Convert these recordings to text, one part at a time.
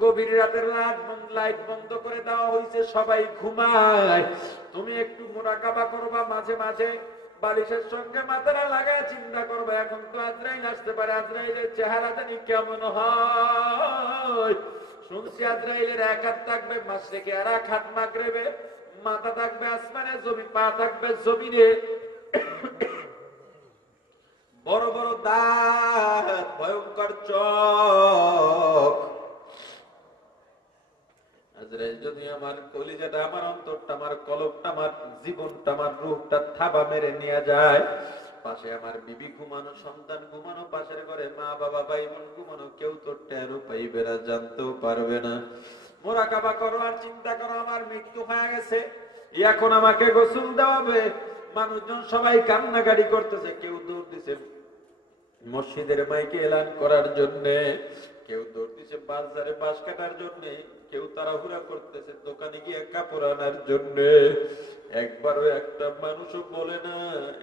গভীর রাতের লাইট বন্ধ করে দেওয়া হয়েছে, সবাই ঘুমায়। তুমি একটু মুরাকাবা করবা, মাঝে মাঝে বালিশের সঙ্গে মাথাটা লাগায় চিন্তা করবে, এখন তো আজরাইল আসতে পারে, আজরাইলের চেহারা জানি কেমন হয়। শুনছি আজরাইলের এক হাত থাকবে মাশরিকে আর এক হাত মাগরিবে, মাথা থাকবে আসমানে, জমি পা থাকবে জমিনে, বড় বড় দাঁত, ভয়ঙ্কর চোখ। আজরাইল যদি আমার কলিজাটা, আমার অন্তরটা, আমার কলবটা, আমার জীবনটা, আমার রূহটা থাবা মেরে নিয়ে যায়, পাশে আমার বিবি ঘুমানো, সন্তান ঘুমানো, পাশের ঘরে মা বাবা ভাই বোন ঘুমানো, কেউ তো টেরও পাইবে না, জানতেও পারবে না। মুরাকাবা করো আর চিন্তা করো, আমার মৃত্যু হয়ে গেছে, এখন আমাকে গোসল দেওয়াবে। মানুষজন সবাই কান্নাকাটি করতেছে, কেউ দৌড় দিছে মসজিদের মাইকে এলান করার জন্য, কেউ দৌড় দিছে বাজারে বাঁশ কাটার জন্য, কেউ তাড়াহুড়া করতেছে দোকানে গিয়ে কাপড় আনার জন্য। একবারও একটা মানুষও বলে না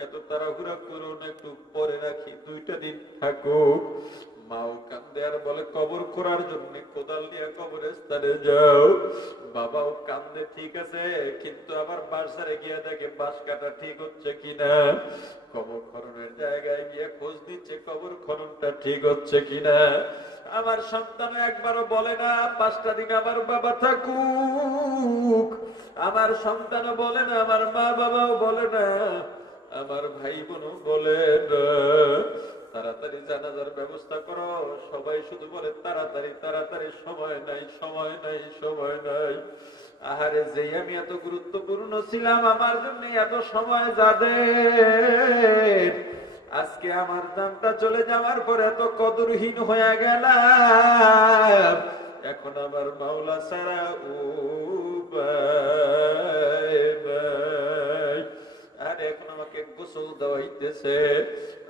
এত তাড়াহুড়া করুন, একটু পরে রাখি, 2টা দিন থাকুক। মাও কান্দে আর বলে কবর খোঁড়ার জন্য কোদাল নিয়ে কবরের স্থানে যাও। বাবাও কান্দে, ঠিক আছে, কিন্তু আবার বাসারে গিয়ে দেখে বাঁশ কাটা ঠিক হচ্ছে কিনা, কবর খননের জায়গায় গিয়ে খোঁজ দিচ্ছে কবর খননটা ঠিক হচ্ছে কিনা। আমার সন্তান একবারও বলে না 5টা দিন আমার বাবা থাকুক, আমার সন্তানও বলে না, আমার মা বাবাও বলে না, আমার ভাই বোনও বলে না তাড়াতাড়ি জানাজার ব্যবস্থা করো। সবাই শুধু বলে তাড়াতাড়ি তাড়াতাড়ি, সময় নাই সময় নাই সময় নাই। আহারে, যে আমি এত গুরুত্বপূর্ণ ছিলাম, আমার জন্য এত সময় যাদের, আজকে আমার জানটা চলে যাওয়ার পর এত কদরহীন হয়ে গেলাম, এখন আমার মাওলা ছাড়া উপায় নাই। আর এখন আমাকে গোসল দেওয়াইতেছে,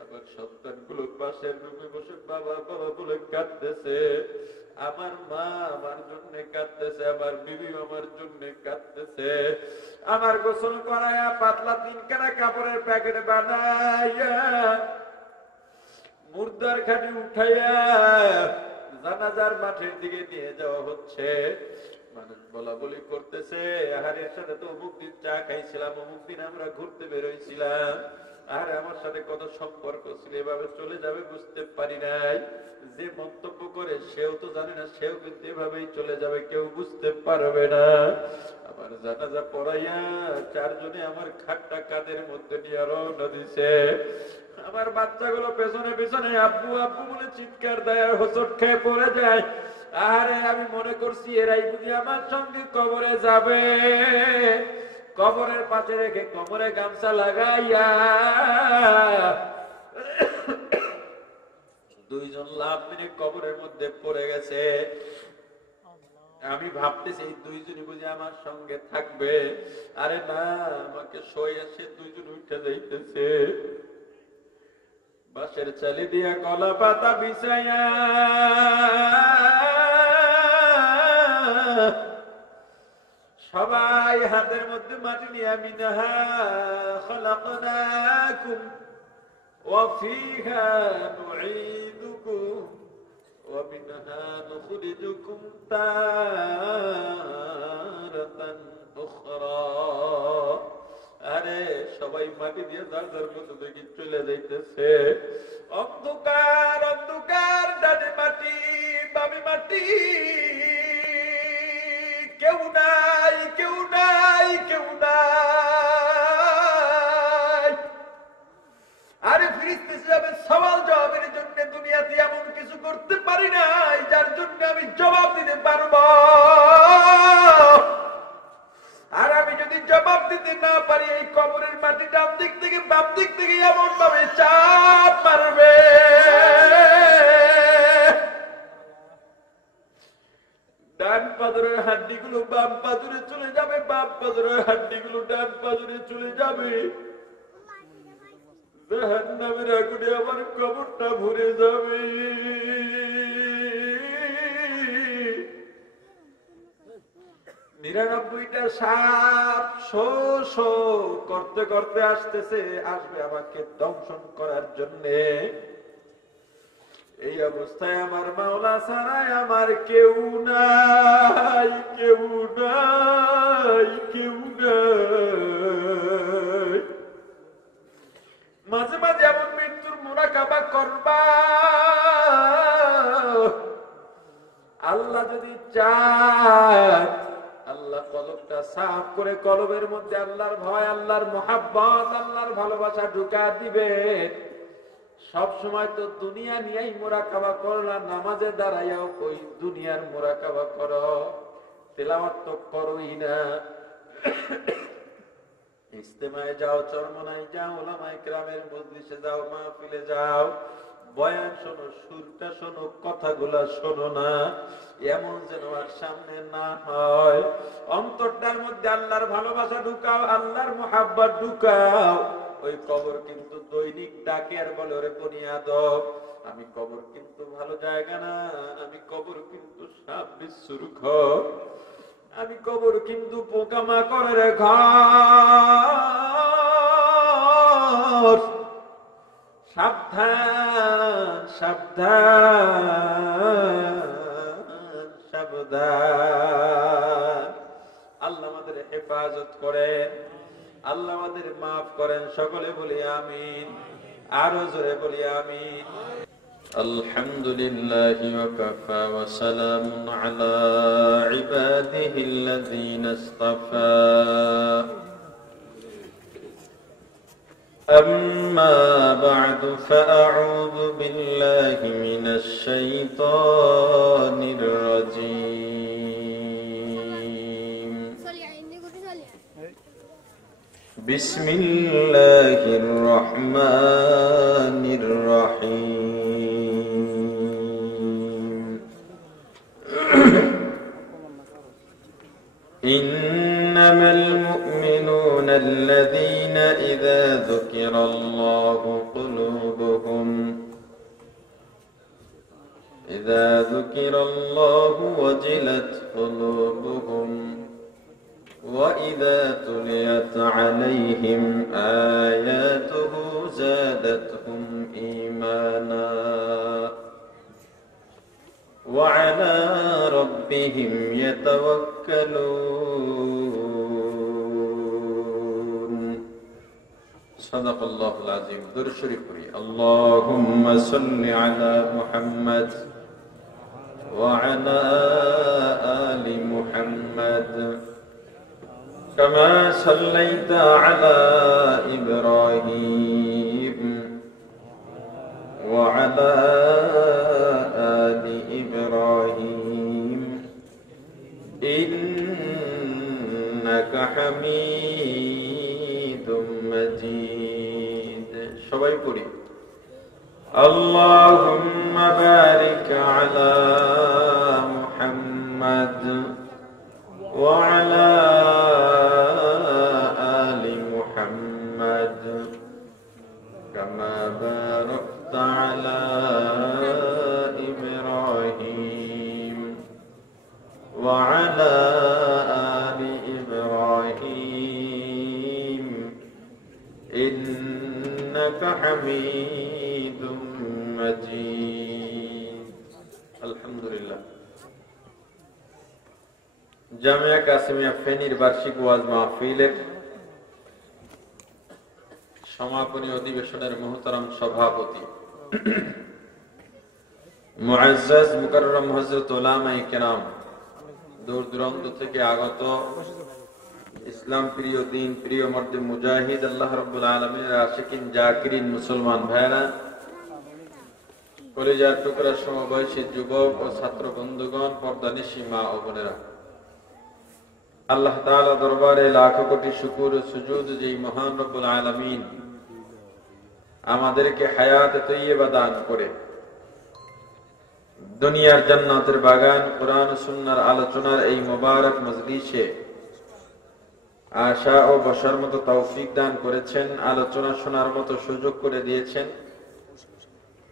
আমার সন্তানগুলো পাশের রুমে বসে বাবা বাবা বলে কাঁদতেছে, আমার মা আমার জন্য কাঁদতেছে, আমার বিবি আমার জন্য কাঁদতেছে। আমার গোসল করায়া পাতলা 3খানা কাপড়ের প্যাকেট বানাইয়া মুর্দার খাটি উঠাইয়া জানাজার মাঠের দিকে নিয়ে যাওয়া হচ্ছে। মানুষ বলা বলি করতেছে, আহারের সাথে তো অমুক দিন চা খাইছিলাম, অমুক দিন আমরা ঘুরতে বেরোইছিলাম, আর আমার সাথে কত সম্পর্ক ছিল, এভাবে চলে যাবে বুঝতে পারি নাই। যে মন্তব্য করে সেও তো জানে না, সেও কিন্তু এভাবেই চলে যাবে, কেউ বুঝতে পারবে না। আমার জানাজা পড়াইয়া 4 জনে আমার খাটটা কাঁধের মধ্যে নিয়ে রওনা দিছে। আমার বাচ্চাগুলো পেছনে পেছনে আব্বু আব্বু বলে চিৎকার দেয়, হোঁচট খেয়ে পড়ে যায়। আরে আমি মনে করছি এরাই বুঝি আমার সঙ্গে কবরে যাবে, কবরের পাশে রেখে কোমরে গামছা লাগাইয়া 2 জন লাফ মেরে কবরের মধ্যে পড়ে গেছে। আমি ভাবতেছি এই 2 জনই বুঝি আমার সঙ্গে থাকবে। আরে না, আমাকে সইয়া সে 2 জন উঠে যাইতেছে, বাঁশের চালি দিয়া কলা পাতা বিছাইয়া সবাই হাতের মধ্যে মাটি নিয়ে মিনহা খলাকনাকুম ওয়া ফিহা নুঈদুকুম ওয়া মিনহা নুখরিজুকুম তারাতান উখরা। আরে সবাই মাটি দিয়ে যার যার মতো দেখি চলে যাইতেছে। অন্ধকার অন্ধকার, ডানে মাটি বামে মাটি, কেউ নাই কেউ নাই কেউ নাই। আরে ফিরিস্তে যাবে সওয়াল জবাবের জন্য, দুনিয়াতে এমন কিছু করতে পারি নাই যার জন্য আমি জবাব দিতে পারবো। আর আমি যদি জবাব দিতে না পারি, এই কবরের মাটি ডান দিক থেকে বাম দিক থেকে এমন ভাবে চাপ মারবে, ডান পাজরের হাড্ডিগুলো বাম পাজরে চলে যাবে, বাম পাজরের হাড্ডিগুলো ডান পাজরে চলে যাবে। জাহান্নামের আগুনে আমার কবরটা ভরে যাবে। 99টা সাপ শো শো করতে করতে আসতেছে, আসবে আমাকে দংশন করার জন্য। এই অবস্থায় আমার মাওলা ছাড়াই আমার কেউ নাই, কেউ নাই, কেউ নাই। মাঝে মাঝে এমন মৃত্যুর মুরাকাবা করবা, আল্লাহ যদি চান আল্লাহ কলবটা সাফ করে কলবের মধ্যে আল্লাহর ভয়, আল্লাহর মোহাব্বত, আল্লাহর ভালোবাসা ঢুকা দিবে। সব সময় তো দুনিয়া নিয়েই মুরাকাবা করলা, নামাজে দাঁড়াইয়াও ওই দুনিয়ার মুরাকাবা করো, তেলাওয়াত তো করোই না। ইজতেমায় যাও, চরমনায় যাও, উলামায়ে কেরামের মজলিসে যাও, মাহফিলে যাও, বয়ান শোনো, সুরটা শোনো, কথাগুলা শোনো না, এমন যেন আর সামনে না হয়। অন্তরটার মধ্যে আল্লাহর ভালোবাসা ঢুকাও, আল্লাহর মোহাব্বত ঢুকাও। ওই কবর কিন্তু দৈনিক ডাকে আর বলে, ওরে বুনিয়াদম, আমি কবর কিন্তু ভালো জায়গা না, আমি কবর কিন্তু সাপ বিচ্ছুর ঘর, আমি কবর কিন্তু পোকামাকড়ের ঘর। সাবধান, সাবধান, সাবধান। আল্লাহ আমাদের হেফাজত করেন, আল্লাহ আমাদের মাফ করেন। সকলে বলি আমিন, আরো জোরে বলি আমিন। আলহামদুলিল্লাহি ওয়া কাফা ওয়া সালামুন আলা ইবাদিহিল্লাযীনা ইসতাফা। أما بعد فأعوذ بالله من الشيطان الرجيم. بسم الله الرحمن الرحيم. إنما المؤمنون الذين إذا ذكر الله وجلت قلوبهم وإذا تليت عليهم آياته زادتهم إيمانا وعلى ربهم يتوكلون. صدق الله العظيم. درود شريف পড়ি। اللهم صل على محمد وعلى آل محمد كما صليت على إبراهيم وعلى آل إبراهيم إنك حميد مجيد. সবাই পড়ি। اللهم بارك على محمد وعلى آل محمد كما باركت على إبراهيم وعلى آل إبراهيم إنك حميد مجيد. الحمد لله. জামিয়া কাসিমিয়া ফেনীর বার্ষিক ওয়াজ মাহফিলের সমাপনী অধিবেশনের মুহতারাম সভাপতি মুআজ্জাজ মুকাররম হযরত উলামায়ে কেরাম, দূর দূরান্ত থেকে আগত ইসলাম প্রিয়, দিন প্রিয়, মর্দে মুজাহিদ, আল্লাহ রাব্বুল আলামিনের আশিকিন জাকিরিন মুসলমান ভাইরা, কলিজার টুকরা সমবয়সী যুবক ও ছাত্র বন্ধুগণ, পর্দানিশী মা ও বোনেরা, আল্লাহ তাআলা দরবারে লাখো কোটি শুকর ও সুজুদ যেই মহান রব্বুল আলামিন আমাদেরকে হায়াত তৈয়বা দান করে দুনিয়ার জান্নাতের বাগান কোরআন ও সুন্নাহর আলোচনার এই মোবারক মজলিসে আশা ও বসার মতো তৌফিক দান করেছেন, আলোচনা শোনার মতো সুযোগ করে দিয়েছেন।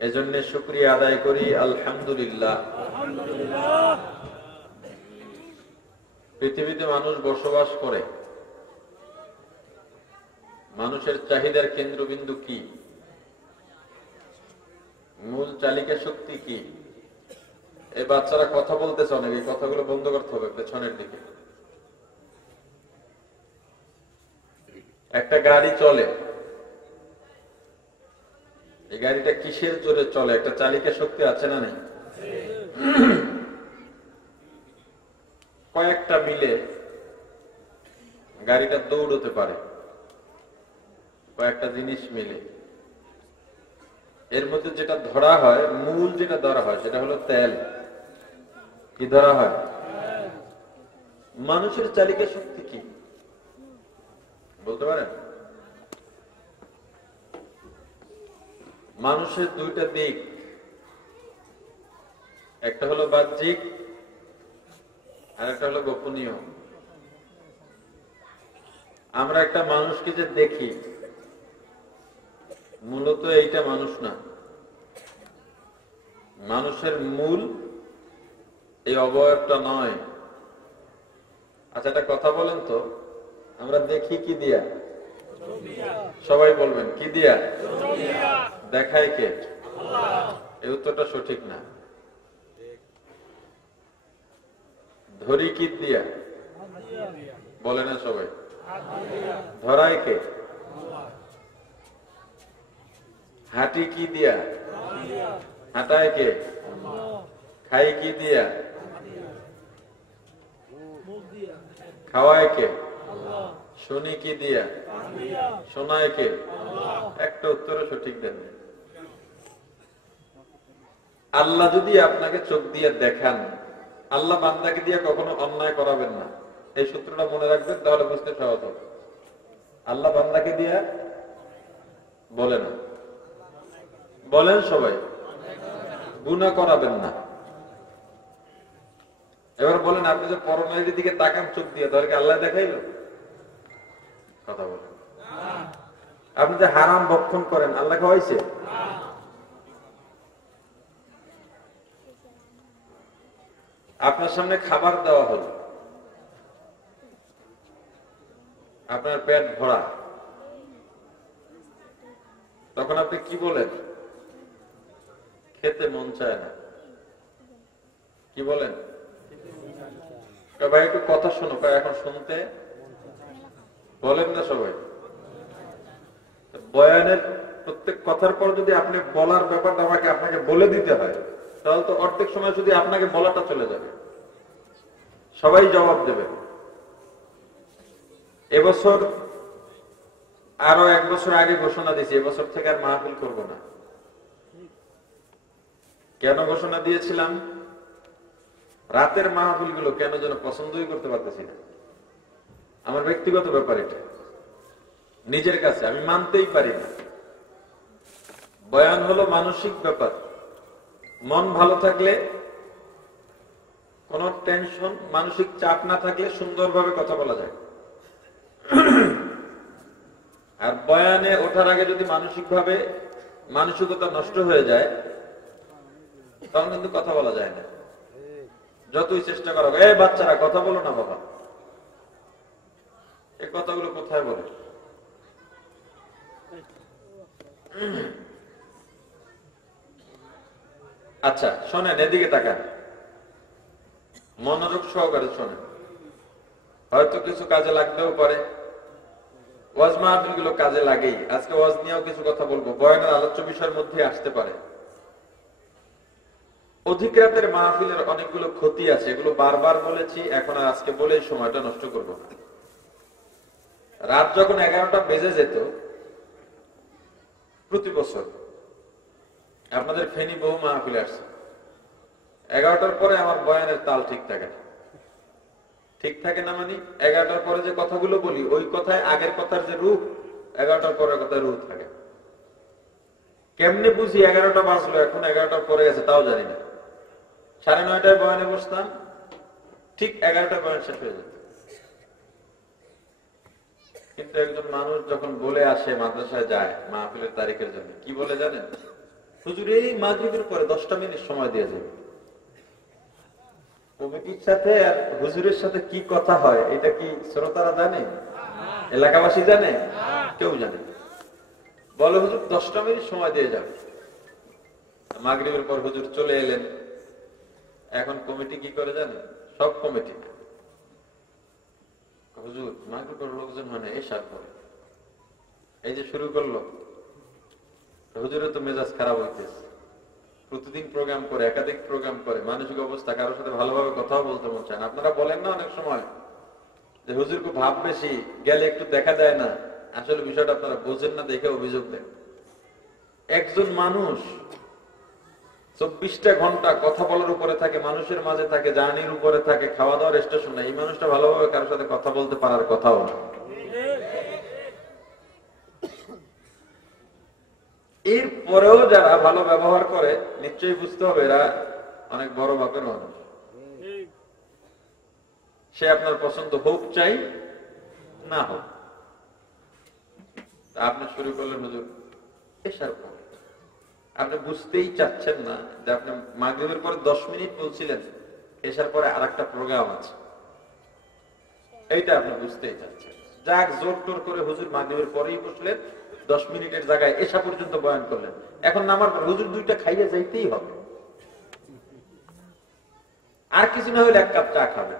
এজন্য শুকরিয়া আদায় করি, আলহামদুলিল্লাহ। পৃথিবীতে মানুষ বসবাস করে, মানুষের চাহিদার কেন্দ্রবিন্দু কি? মূল চালিকা শক্তি কি? এই বাচ্চারা কথা বলতেছে অনেক, এই কথাগুলো বন্ধ করতে হবে পেছনের দিকে। একটা গাড়ি চলে, এই গাড়িটা কিসের জোরে চলে? একটা চালিকা শক্তি আছে না নেই? কয়েকটা মিলে গাড়িটা দৌড়তে পারে, কয়েকটা জিনিস মিলে। এর মধ্যে যেটা ধরা হয়, মূল যেটা ধরা হয় সেটা হলো তেল। কি ধরা হয়? মানুষের চালিকা শক্তি কি বলতে পারেন? মানুষের দুইটা দিক, একটা হলো বাহ্যিক আর একটা হলো গোপনীয়। আমরা একটা মানুষকে যে দেখি, মূলত এইটা মানুষ না। মানুষের মূল এই অবয়বটা নয়। আচ্ছা, একটা কথা বলেন তো, আমরা দেখি কি দিয়া? সবাই বলবেন কি দিয়া? দেখায় কে? এই উত্তরটা সঠিক না। ধরি কি দিয়া? বলে না সবাই। ধরায় কে? হাঁটি কি দিয়া? হাঁটায় কে? খাই কি দিয়া? খাওয়ায় কে? শুনি কি দিয়া? শোনায় কে? একটা উত্তর সঠিক দেন। আল্লাহ যদি আপনাকে চোখ দিয়ে দেখান, আল্লাহ বান্দাকে দিয়ে কখনো অন্যায় করাবেন না। এই সূত্রটা মনে রাখবেন, তাহলে বুঝতে সহজ হবে। আল্লাহ বান্দাকে দিয়ে বলে না, বলেন সবাই, গুনাহ করাবেন না। এবার বলেন, আপনি যে পরনারীর দিকে তাকান চোখ দিয়ে, তাহলে কি আল্লাহ দেখাইলো? কথা বলেন। আপনি যে হারাম ভক্ষণ করেন, আল্লাহ খাওয়াইছে? আপনার সামনে খাবার দেওয়া হলো, আপনার পেট ভরা, তখন আপনি কি বলেন? খেতে মন চায় না। কি বলেন? ভাই একটু কথা শোনো, এখন শুনতে বলেন না সবাই। বয়ানের প্রত্যেক কথার পর যদি আপনি বলার ব্যাপারটা আমাকে আপনাকে বলে দিতে হয়, তাহলে তো অর্ধেক সময় যদি আপনাকে বলাটা চলে যাবে, সবাই জবাব দেবে। এবছর আরো 1 বছর আগে ঘোষণা দিয়েছি, এবছর থেকে আর মাহফিল করব না। কেন ঘোষণা দিয়েছিলাম? রাতের মাহফিল গুলো কেন যেন পছন্দই করতে পারতেছি না। আমার ব্যক্তিগত ব্যাপার এটা, নিজের কাছে আমি মানতেই পারি না। বয়ান হলো মানসিক ব্যাপার। মন ভালো থাকলে, কোন টেনশন, মানসিক চাপ না থাকলে সুন্দরভাবে কথা বলা যায়। আর বয়ানে ওঠার আগে যদি মানসিকভাবে মানসিকতা নষ্ট হয়ে যায়, তখন কিন্তু কথা বলা যায় না। যতই চেষ্টা করো, এই বাচ্চারা কথা বলো না বাবা, এই কথাগুলো কোথায় বলে? আচ্ছা শোনেন, এদিকে তাকান, মনোযোগ সহকারে শোনেন। হয়তো কিছু কাজে লাগতেও পারে, ওয়াজ মাহফিল গুলো কাজে লাগেই। আজকে ওয়াজ নিয়েও কিছু কথা বলবো, বয়ানের আলোচ্য বিষয়ের মধ্যে আসতে পারে। অধিক রাতের মাহফিলের অনেকগুলো ক্ষতি আছে, এগুলো বারবার বলেছি, এখন আর আজকে বলে সময়টা নষ্ট করব না। রাত যখন 11টা বেজে যেত প্রতি বছর, আপনাদের ফেনী বহু মাহফিলে আসছে, 11টার পরে আমার বয়ানের তাল ঠিক থাকে না। ঠিক থাকে না মানে 11টার পরে যে কথাগুলো বলি, ওই কথায় আগের কথার যে রূপ, 11টার পরের কথায় রূপ থাকে। কেমনে বুঝি 11টা বাজলো, এখন 11টার পরে গেছে তাও জানি না। 9:30টায় বয়ানে বসতাম, ঠিক 11টায় বয়ান শেষ হয়ে যেত। কিন্তু একজন মানুষ যখন বলে আসে, মাদ্রাসায় যায় মাহফিলের তারিখের জন্য, কি বলে জানেন? হুজুর এই মাগরিবের পরে 10টা মিনিট সময় দিয়ে যাবে। কমিটির সাথে আর হুজুরের সাথে কি কথা হয়, এটা কি শ্রোতারা জানে? এলাকাবাসী জানে? কেউ জানে? বলে হুজুর 10টা মিনিট সময় দিয়ে যাবে। মাগরিবের পর হুজুর চলে এলেন। এখন কমিটি কি করে জানেন? সব কমিটি হুজুর মাগরিবের পর লোকজন মানে এশার করে এই যে শুরু করলো, হুজুরের তো মেজাজ খারাপ হইতেছে। প্রতিদিন প্রোগ্রাম করে, একাধিক প্রোগ্রাম করে, মানসিক অবস্থা কারোর সাথে ভালোভাবে কথাও বলতে মন চায় না। আপনারা বলেন না অনেক সময় যে হুজুর খুব ভাব বেশি, গেলে একটু দেখা দেয় না। আসলে বিষয়টা আপনারা বোঝেন না দেখে অভিযোগ দেন। একজন মানুষ 24টা ঘন্টা কথা বলার উপরে থাকে, মানুষের মাঝে থাকে, জার্নির উপরে থাকে, খাওয়া দাওয়ার স্টেশন নাই। এই মানুষটা ভালোভাবে কারোর সাথে কথা বলতে পারার কথাও না। এর পরেও যারা ভালো ব্যবহার করে নিশ্চয়ই বুঝতে হবে এরা অনেক বড় বাপের মানুষ। সে আপনার পছন্দ হোক চাই না হোক। আপনি শুরু করলেন হুজুর এসার পর, আপনি বুঝতেই চাচ্ছেন না যে আপনি মাগরিবের পরে 10 মিনিট বলছিলেন, এসার পরে আর একটা প্রোগ্রাম আছে, এইটা আপনি বুঝতেই চাচ্ছেন। যাক জোর টোর করে হুজুর মাগরিবের পরেই বসলেন, 10 মিনিটের জায়গায় এসা পর্যন্ত বয়ান করলেন। এখন নামার পর হুজুর 2টা খাইয়ে যাইতেই হবে, আর কিছু না হলে 1 কাপ চা খাবে।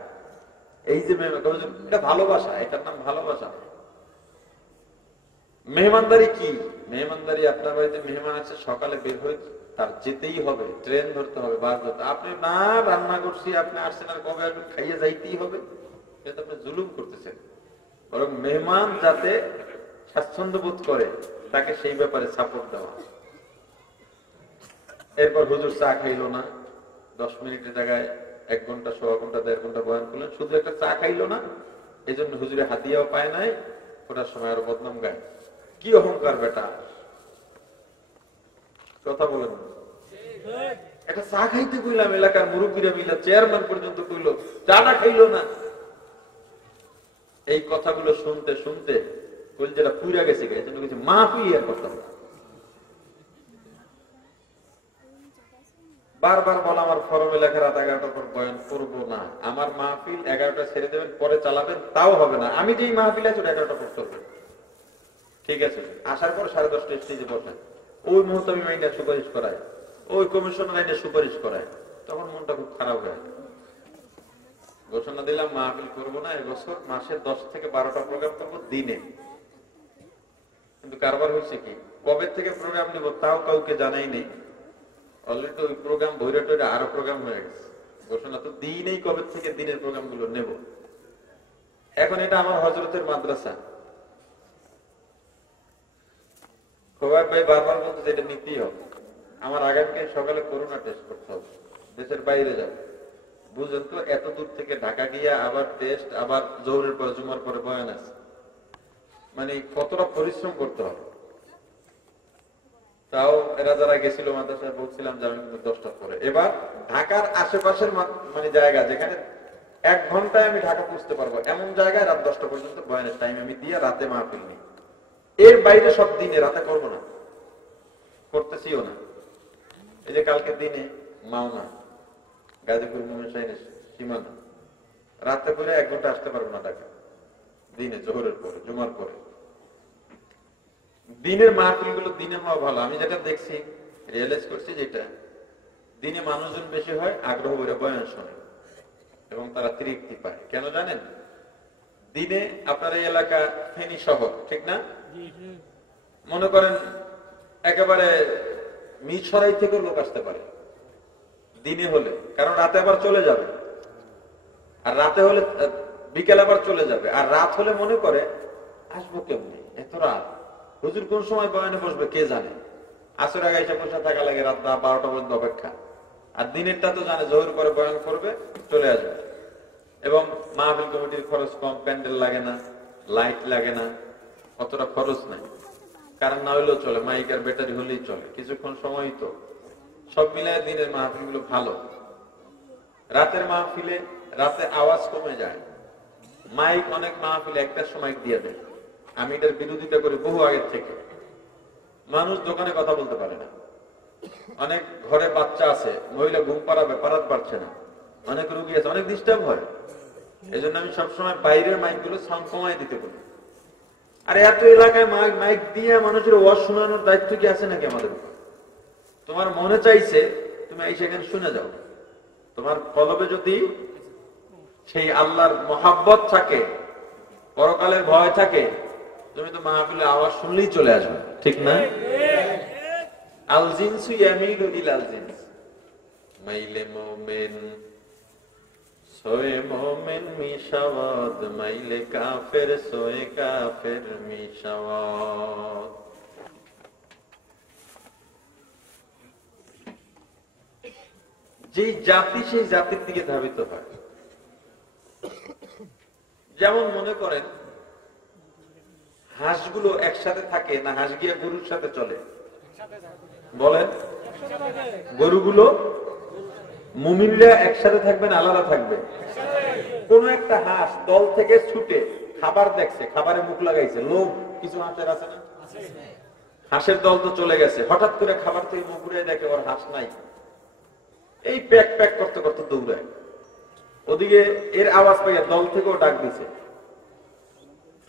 এই যে হুজুর, এটা ভালোবাসা, এটার নাম ভালোবাসা। মেহমানদারি কি? মেহমানদারি আপনার বাড়িতে মেহমান আছে, সকালে বের হয়ে তার যেতেই হবে, ট্রেন ধরতে হবে, বাস ধরতে। আপনি না রান্না করছি, আপনি আসছেন আর কবে আসবেন, খাইয়ে যাইতেই হবে, এটা আপনি জুলুম করতেছেন। বরং মেহমান যাতে স্বাচ্ছন্দ্য বোধ করে তাকে সেই ব্যাপারে সাপোর্ট দেওয়া। এরপর হুজুর চা খাইলো না, 10 মিনিটের জায়গায় 1 ঘন্টা, 1.5 ঘন্টা, 1.5 ঘন্টা বয়ান করলেন, শুধু একটা চা খাইলো না। এই জন্য হুজুরে হাদিয়াও পায় নাই, ওটার সময় আরো বদনাম গায়। কি অহংকার বেটা, কথা বলেন। একটা চা খাইতে কইলাম, এলাকার মুরব্বীরা মিলে, চেয়ারম্যান পর্যন্ত কইলো, চাটা খাইলো না। এই কথাগুলো শুনতে শুনতে কলজেটা পুইরা গেছে, এই জন্য কিছু মাফি আর করতাম না। বারবার বলা আমার ফরমে লেখা রাত 11টার পর বয়ান করবো না। আমার মাহফিল 11টা ছেড়ে দেবেন, পরে চালাবেন, তাও হবে না। আমি যেই মাহফিল আছে 11টা পর করবেন, ঠিক আছে? আসার পর 10:30 স্টেজে বসেন, ওই মুহূর্তে আমি আইনের সুপারিশ করাই, ওই কমিশনার আইনের সুপারিশ করায়, তখন মনটা খুব খারাপ হয়। ঘোষণা দিলাম মাহফিল করবো না এবছর, মাসে 10 থেকে 12টা প্রোগ্রাম করবো দিনে। কিন্তু কারবার হয়েছে কি, কবে থেকে প্রোগ্রাম নিব তাও কাউকে জানাই নেই। অলরেডি ওই প্রোগ্রাম ভৈরা টৈরা আরো প্রোগ্রাম হয়ে গেছে। ঘোষণা তো দিনেই কবে থেকে দিনের প্রোগ্রাম গুলো নেব। এখন এটা আমার হযরতের মাদ্রাসা। খোবাব ভাই বারবার বলতে যে এটা নিতেই হবে। আমার আগামীকাল সকালে করোনা টেস্ট করতে হবে, দেশের বাইরে যাবে। বুঝলেন তো, এত দূর থেকে ঢাকা গিয়া আবার টেস্ট, আবার জোহরের পরে জুমার পরে বয়ান আছে, মানে কতটা পরিশ্রম করতে হবে। তাও এরা যারা গেছিল মাদ্রাসায় বলছিলাম যে আমি কিন্তু 10টার পরে। এবার ঢাকার আশেপাশের মানে জায়গা যেখানে 1 ঘন্টায় আমি ঢাকা পৌঁছতে পারবো, এমন জায়গায় রাত 10টা পর্যন্ত বয়ানের টাইম আমি দিয়ে রাতে মাহফিল নিই। এর বাইরে সব দিনে রাতে করবো না, করতেছিও না। এই যে কালকে দিনে মাওনা, গাজীপুর ময়মনসিংহের সীমানা, রাতে করে 1 ঘন্টা আসতে পারবো না ঢাকা, দিনে জোহরের পরে জুমার পরে। দিনের মাহফিল গুলো দিনে হওয়া ভালো। আমি যেটা দেখছি, রিয়েলাইজ করছি, যেটা দিনে মানুষজন বেশি হয়, আগ্রহ করে বয়ান শোনে এবং তারা তৃপ্তি পায়। কেন জানেন? দিনে আপনার এই এলাকা ফেনী শহর, ঠিক না? মনে করেন একেবারে মিরসরাই থেকে লোক আসতে পারে দিনে হলে, কারণ রাতে আবার চলে যাবে, আর রাতে হলে বিকেল আবার চলে যাবে, আর রাত হলে মনে করে আসবো কেমনি এত রাত, হুজুর কোন সময় বয়ানে বসবে কে জানে। আসর আগে এসে বসে থাকা লাগে রাত 12টা পর্যন্ত অপেক্ষা। আর দিনেরটা তো জানে জোহর করে বয়ান করবে, চলে আসবে। এবং মাহফিল কমিটির খরচ কম, প্যান্ডেল লাগে না, লাইট লাগে না, অতটা খরচ নাই, কারণ না হইলেও চলে, মাইক আর ব্যাটারি হলেই চলে, কিছুক্ষণ সময় তো। সব মিলায় দিনের মাহফিল গুলো ভালো। রাতের মাহফিলে রাতে আওয়াজ কমে যায়, মাইক অনেক মাহফিলে 1টার সময় দিয়ে দেয়। আমি এটার বিরোধিতা করি বহু আগের থেকে। মানুষ দোকানে কথা বলতে পারে না, অনেক ঘরে বাচ্চা আছে, মহিলা ঘুম পাড়াবে, পাড়াতে পারছে না, অনেক রোগী আছে, অনেক ডিস্টার্ব হয়। এই জন্য আমি সবসময় বাইরের মাইক গুলো সাউন্ড কমায় দিতে বলি। আর এত এলাকায় মাইক দিয়ে মানুষের ওয়াজ শোনানোর দায়িত্ব কি আছে নাকি আমাদের? তোমার মনে চাইছে তুমি এই সেখানে শুনে যাও, তোমার কলবে যদি সেই আল্লাহর মহাব্বত থাকে, পরকালের ভয় থাকে, তুমি তো মাহফিলের আওয়াজ শুনলেই চলে আসবে, ঠিক না? আল জিনসু ইয়ামিলু ইলাল জিনস, মাইলে মুমিন সোয়ে মুমিন মিশাওয়াত, মাইলে কাফের সোয়ে কাফের মিশাওয়াত। যেই জাতি সেই জাতির দিকে ধাবিত হয়। যেমন মনে করেন হাঁসগুলো একসাথে থাকে না হাঁস গিয়ে গরুর সাথে চলে? বলেন, গরুগুলো মুমিনরা একসাথে থাকবে না আলাদা থাকবে? কোন একটা হাঁস দল থেকে ছুটে খাবার দেখছে, খাবারে মুখ লাগাইছে, লোভ কিছু হাঁসের আছে না? হাঁসের দল তো চলে গেছে, হঠাৎ করে খাবার থেকে মুখ ঘুরে দেখে ওর হাঁস নাই, এই প্যাক প্যাক করতে করতে দৌড়ায়, ওদিকে এর আওয়াজ পাইয়া দল থেকেও ডাক দিছে,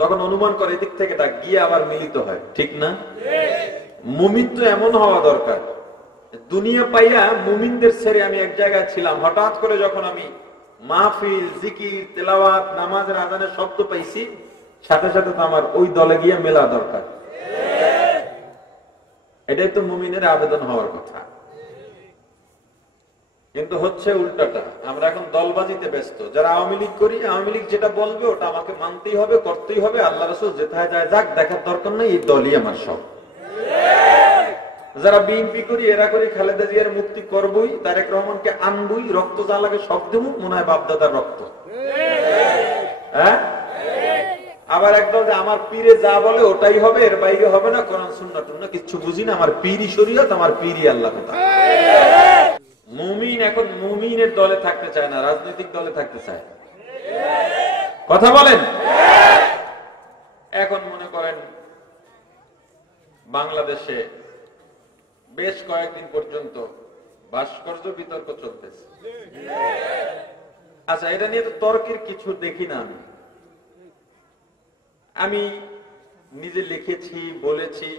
তখন অনুমান করে এদিক থেকে ডাক গিয়ে আবার মিলিত হয়, ঠিক না? মুমিন তো এমন হওয়া দরকার, দুনিয়া পাইয়া মুমিনদের ছেড়ে আমি এক জায়গায় ছিলাম, হঠাৎ করে যখন আমি মাহফিল, জিকির, তেলাওয়াত, নামাজের আযানের শব্দ পাইছি, সাথে সাথে তো আমার ওই দলে গিয়ে মেলা দরকার। এটাই তো মুমিনের আবেদন হওয়ার কথা। কিন্তু হচ্ছে উল্টাটা, আমরা এখন দলবাজিতে ব্যস্ত। যারা আওয়ামী লীগ করি, আওয়ামী লীগ যেটা বলবে ওটা আমাকে মানতেই হবে, করতেই হবে, আল্লাহ রাসূল যেথায় যায় যাক, দেখার দরকার নেই, এই দলই আমার সব। যারা বিএনপি করি, এরা করি খালেদা জিয়ার মুক্তি করবই, তারেক রহমানকে আনবই, রক্ত যা লাগে সব দেব, মনে হয় বাপদাদার রক্ত। হ্যাঁ, আবার একদল যে আমার পীরে যা বলে ওটাই হবে, এর বাইরে হবে না, কোরআন সুন্নাহ টুন্নাহ কিচ্ছু বুঝি না, আমার পীরই শরীয়ত, আমার পীরই আল্লাহ কথা। মুমিন এখন মুমিনের দলে থাকতে চায় না, রাজনৈতিক দলে থাকতে চায়। কথা বলেন। এখন মনে করেন বাংলাদেশে বেশ কয়েকদিন পর্যন্ত ভাস্কর্য বিতর্ক চলতেছে। আচ্ছা, এটা নিয়ে তো তর্কের কিছু দেখি না। আমি নিজে লিখেছি, বলেছি,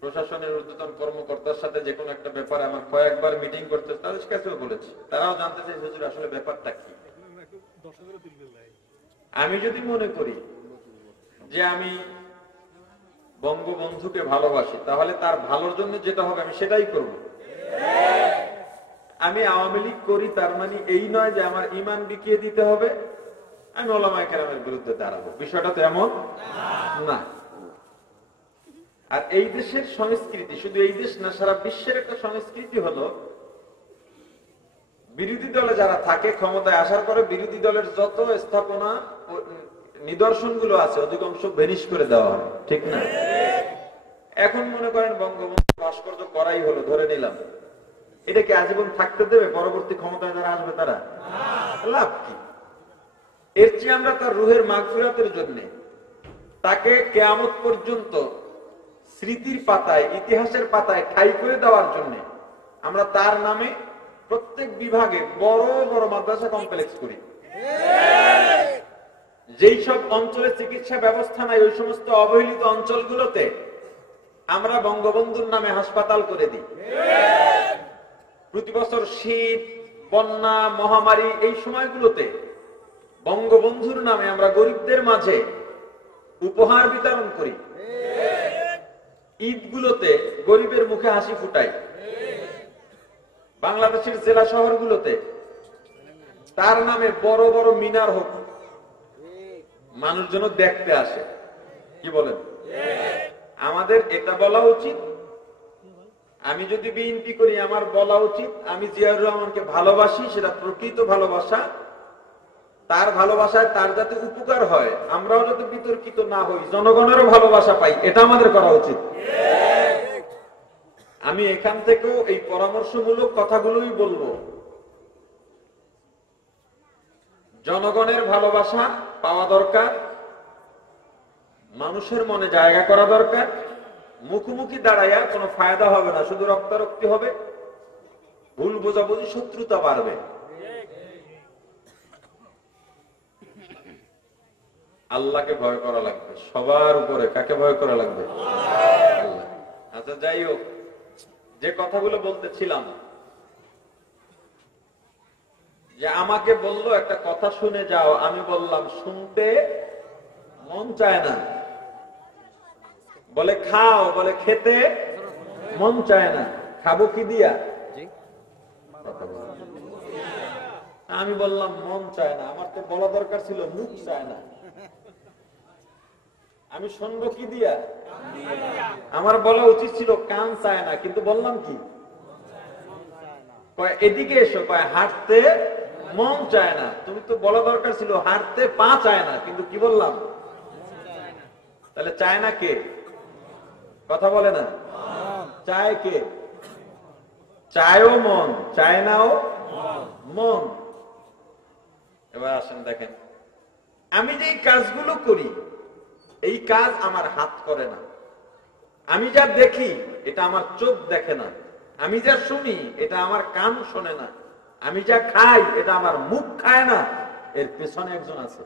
প্রশাসনের ঊর্ধ্বতন কর্মকর্তার সাথে যে কোনো একটা ব্যাপারে আমার কয়েকবার মিটিং করতে, তাদের কাছেও বলেছি, তারাও জানতে চাই হুজুর আসলে ব্যাপারটা কি। আমি যদি মনে করি যে আমি বঙ্গবন্ধুকে ভালোবাসি, তাহলে তার ভালোর জন্য যেটা হবে আমি সেটাই করব। আমি আওয়ামী লীগ করি তার মানে এই নয় যে আমার ঈমান বিকিয়ে দিতে হবে, আমি ওলামায়ে কেরামের বিরুদ্ধে দাঁড়াবো, বিষয়টা তো এমন না। আর এই দেশের সংস্কৃতি, শুধু এই দেশ না, সারা বিশ্বের একটা সংস্কৃতি হলো বিরোধী দলে যারা থাকে, ক্ষমতায় আসার পরে বিরোধী দলের যত স্থাপনা নিদর্শন গুলো আছে অধিকাংশ ভেনিশ করে দেওয়া হয়, ঠিক না? এখন মনে করেন বঙ্গবন্ধু ভাস্কর্য করাই হলো, ধরে নিলাম, এটা কি আজীবন থাকতে দেবে? পরবর্তী ক্ষমতায় যারা আসবে তারা লাভ কি? এর চেয়ে আমরা তার রুহের মাগফিরাতের জন্য তাকে কিয়ামত পর্যন্ত স্মৃতির পাতায়, ইতিহাসের পাতায় ঠাঁই করে দেওয়ার জন্য আমরা তার নামে প্রত্যেক বিভাগে বড় বড় মাদ্রাসা কমপ্লেক্স করি। যেই সব অঞ্চলে চিকিৎসা ব্যবস্থা নাই, ওই সমস্ত অবহেলিত অঞ্চলগুলোতে আমরা বঙ্গবন্ধুর নামে হাসপাতাল করে দিই। প্রতি বছর শীত, বন্যা, মহামারী এই সময়গুলোতে বঙ্গবন্ধুর নামে আমরা গরিবদের মাঝে উপহার বিতরণ করি। ঈদগুলোতে গরিবের মুখে হাসি ফুটাই। বাংলাদেশের জেলা শহরগুলোতে তার নামে বড় বড় মিনার হোক, মানুষ যেন দেখতে আসে। কি বলেন? আমাদের এটা বলা উচিত। আমি যদি বিএনপি করি, আমার বলা উচিত আমি জিয়াউর রহমানকে ভালোবাসি, সেটা প্রকৃত ভালোবাসা, তার ভালোবাসায় তার যাতে উপকার হয়, আমরাও যাতে বিতর্কিত না হই, জনগণেরও ভালোবাসা পাই, এটা আমাদের করা উচিত। আমি এখান থেকেও এই পরামর্শমূলক কথাগুলোই বলবো। জনগণের ভালোবাসা পাওয়া দরকার, মানুষের মনে জায়গা করা দরকার। মুখোমুখি দাঁড়াইয়া কোনো ফায়দা হবে না, শুধু রক্তারক্তি হবে, ভুল বোঝাবুঝি, শত্রুতা বাড়বে। আল্লাহকে ভয় করা লাগবে সবার উপরে। কাকে ভয় করা লাগবে? আল্লাহ। আচ্ছা, যাই হোক, যে কথাগুলো বলতেছিলাম, যে আমাকে বললো একটা কথা শুনে যাও, আমি বললাম শুনতে মন চায় না। বলে খাও, বলে খেতে মন চায় না, খাবো কি দিয়া? আমি বললাম মন চায় না। আমার তো বলা দরকার ছিল মুখ চায় না। আমি শুনবো কি দিয়া? আমার বলা উচিত ছিল কান চায় না, কিন্তু বললাম কি? এদিকে এসো, হাঁটতে মন চায় না। তুমি তো বলা দরকার ছিল হাঁটতে পা চায় না, কিন্তু কি বললাম? তাহলে চায় না কে? কথা বলে না। চায় কে? চায়ও মন, চায় নাও মন। এবার আসেন দেখেন, আমি যে কাজগুলো করি এই কাজ আমার হাত করে না। আমি যা দেখি এটা আমার চোখ দেখে না। আমি যা শুনি এটা আমার কান শোনে না। আমি যা খাই এটা আমার মুখ খায় না। এর পেছনে একজন আছে।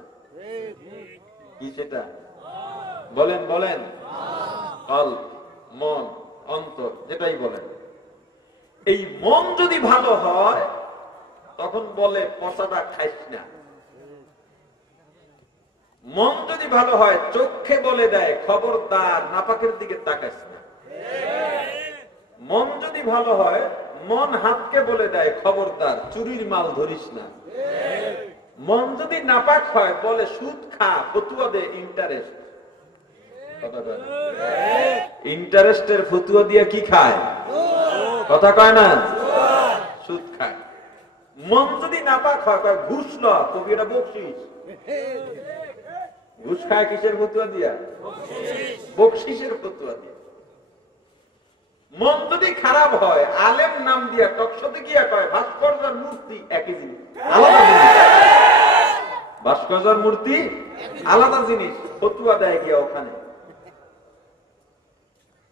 কি সেটা? বলেন বলেন। কল্প, মন, অন্তর, যেটাই বলেন। এই মন যদি ভালো হয় তখন বলে পচাটা খাইস না। মন যদি ভালো হয় চোখে বলে দেয় খবরদার নাপাকের দিকে তাকাস না। মন যদি ভালো হয় মন হাতকে বলে দেয় খবরদার চুরির মাল ধরিস না। মন যদি নাপাক হয় বলে সুদ খা, ফতুয়া দে ইন্টারেস্ট। ইন্টারেস্টের ফতুয়া দিয়ে কি খায়? কথা কয় না, সুদ খায়। মন যদি নাপাক হয় কয় ঘুষ ল, কবি এটা বকশিস। ঘুষ খায় কিসের ফতুয়া দিয়া? বকশিসের ফতুয়া দিয়া। মন যদি খারাপ হয় আলেম নাম দিয়া টকশোতে গিয়া কয় ভাস্কর্যের মূর্তি একই জিনিস, আলাদা জিনিস। ভাস্কর্যের মূর্তি আলাদা জিনিস, ফতুয়া দেয় গিয়া ওখানে।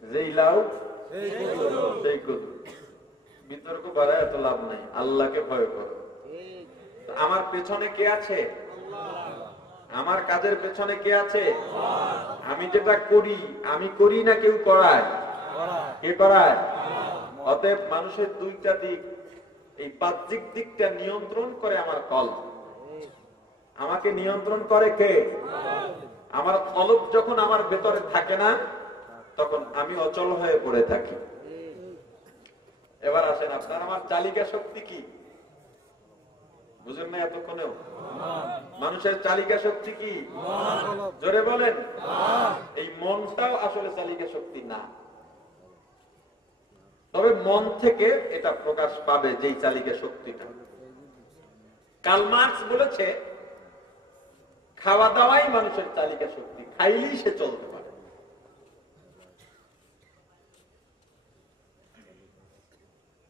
যেই লাউ সেই কদু। বিতর্ক বাড়ায় এত লাভ নাই, আল্লাহকে ভয় করো। আমার পেছনে কে আছে? আমার কাজের পেছনে কে আছে? আমি যেটা করি আমি করি না কেউ করায়? কে করায়? অতএব মানুষের দুইটা দিক, এই বাহ্যিক দিকটা নিয়ন্ত্রণ করে আমার কল্প। আমাকে নিয়ন্ত্রণ করে কে? আমার কল্প যখন আমার ভেতরে থাকে না তখন আমি অচল হয়ে পড়ে থাকি। এবার আসেন, আপনার আমার চালিকা শক্তি কি? বুঝেন না এতক্ষণেও? মানুষের চালিকা শক্তি কি? জোরে বলেন। এই মনটাও আসলে চালিকা শক্তি না, তবে মন থেকে এটা প্রকাশ পাবে যেই চালিকা শক্তিটা। কার্ল মার্কস বলেছে খাওয়া দাওয়াই মানুষের চালিকা শক্তি, খাইলেই সে চলতে পারে।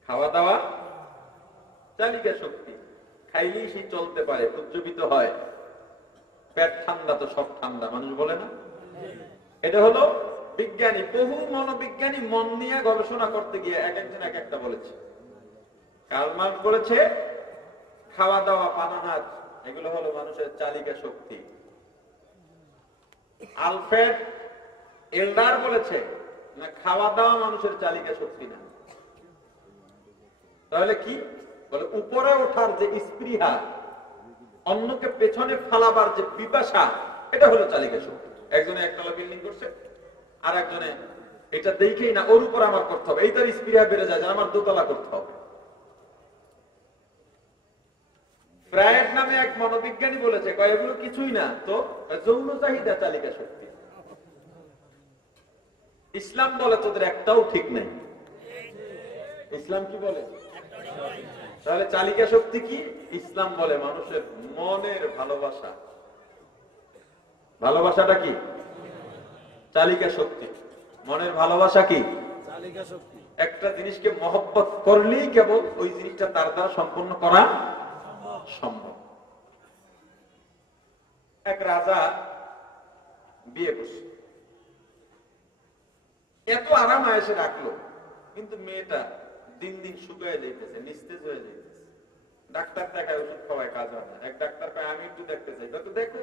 খাওয়া দাওয়া চালিকা শক্তি, খাইলেই সে চলতে পারে, উজ্জীবিত হয়। পেট ঠান্ডা তো সব ঠান্ডা, মানুষ বলে না? এটা হলো বিজ্ঞানী, বহু মনোবিজ্ঞানী মন নিয়ে গবেষণা করতে গিয়ে এক একজন এক একটা বলেছে। কার্ল মার্কস বলেছে খাওয়া দাওয়া, পানাহার, এগুলো হলো মানুষের চালিকা শক্তি। আলফ্রেড এলডার বলেছে না, খাওয়া দাওয়া মানুষের চালিকা শক্তি না। তাহলে কি বলে? উপরে ওঠার যে স্পৃহা, অন্যকে পেছনে ফালাবার যে পিপাসা, এটা হলো চালিকা শক্তি। একজনে একতলা বিল্ডিং করছে, আর একজনে এটা দেখেই না ওর উপর আমার করতে হবে, এই তার স্পৃহা বেড়ে যায় যে আমার দোতলা করতে হবে। ফ্রায়েড নামে এক মনোবিজ্ঞানী বলেছে এগুলো কিছুই না তো, যৌন চাহিদা চালিকা শক্তি। ইসলাম বলে তোদের একটাও ঠিক নেই। ইসলাম কি বলে? তাহলে চালিকা শক্তি কি? ইসলাম বলে মানুষের মনের ভালোবাসা। ভালোবাসাটা কি? চালিকা শক্তি। মনের ভালোবাসা কি? চালিকা শক্তি। একটা জিনিসকে মহব্বত করলেই কেবল ওই জিনিসটা তার দ্বারা সম্পূর্ণ করা সম্ভব। এক রাজা বিয়ে করছে, এত আরাম আয়েসে রাখলো, কিন্তু মেয়েটা দিন দিন শুকিয়ে যাইতেছে, নিস্তেজ হয়ে যাইতেছে। ডাক্তার দেখায়, ওষুধ খাওয়ায়, কাজ হয় না। এক ডাক্তার কয় আমি একটু দেখতে চাই। তো দেখো,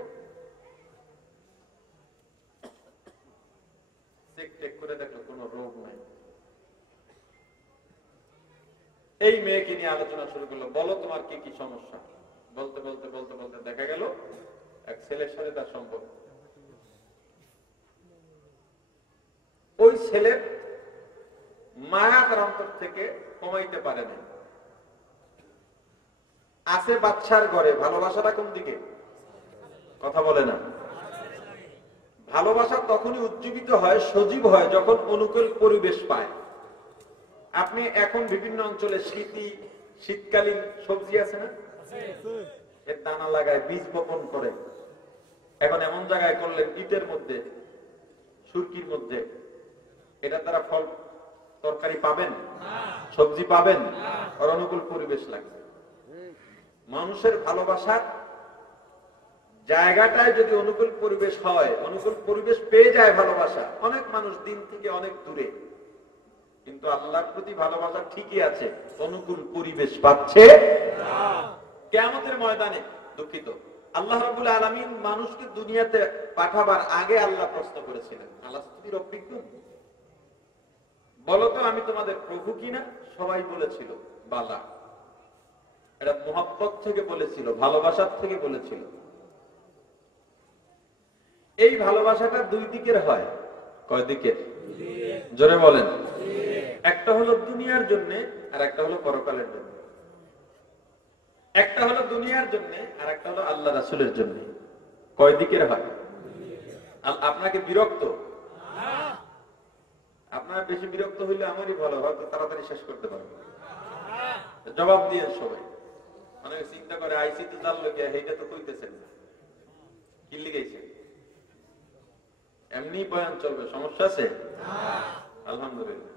চেক টেক করে দেখলো কোনো রোগ নাই। এই মেয়েকে নিয়ে আলোচনা শুরু করলো, বলো তোমার কি কি সমস্যা। বলতে বলতে বলতে বলতে দেখা গেল এক ছেলের সাথে তার সম্পর্ক। ওই ছেলের মায়া তার অন্তর থেকে কমাইতে পারে না। আছে বাচ্চার ঘরে, ভালোবাসাটা কোন দিকে? কথা বলে না। ভালোবাসা তখনই উজ্জীবিত হয়, সজীব হয় যখন অনুকূল পরিবেশ পায়। আপনি এখন বিভিন্ন অঞ্চলে শীতকালীন সবজি আছে না, এর দানা লাগায়, বীজ বপন করে। এখন এমন জায়গায় করলেন ইটের মধ্যে, সুরকির মধ্যে, এটা দ্বারা ফল তরকারি পাবেন, সবজি পাবেন, আর অনুকূল পরিবেশ লাগবে। মানুষের ভালোবাসার জায়গাটায় যদি অনুকূল পরিবেশ হয়, অনুকূল পরিবেশ পেয়ে যায় ভালোবাসা। অনেক মানুষ দিন থেকে অনেক দূরে, কিন্তু আল্লাহর প্রতি ভালোবাসা ঠিকই আছে, অনুকূল পরিবেশ পাচ্ছে কিয়ামতের ময়দানে। দুঃখিত, আল্লাহ রাব্বুল আলামিন মানুষকে দুনিয়াতে পাঠাবার আগে আল্লাহ প্রশ্ন করেছিলেন, আলাস্তি রাব্বিকুম, বলো তো আমি তোমাদের প্রভু কিনা? সবাই বলেছিল বালা। এটা মুহাব্বত থেকে বলেছিল, ভালোবাসার থেকে বলেছিল। এই ভালোবাসাটা দুই দিকের হয়। কয় দিকের? জোরে বলেন। একটা হলো দুনিয়ার জন্য, আর একটা হলো পরকালের জন্য। একটা হলো দুনিয়ার জন্য, আর একটা হলো আল্লাহ রাসূলের জন্য। কয় দিকের হয়? আপনাকে বিরক্ত, আপনার বেশি বিরক্ত হইলে আমারই ভালো, হয়তো তাড়াতাড়ি শেষ করতে পারবো। জবাব দিয়ে সবাই অনেকে চিন্তা করে, আইসি তো জানলো গিয়া, এইটা তো কইতেছেন না, কি লিখেছে, এমনি বয়ান চলবে, সমস্যা আছে? আলহামদুলিল্লাহ।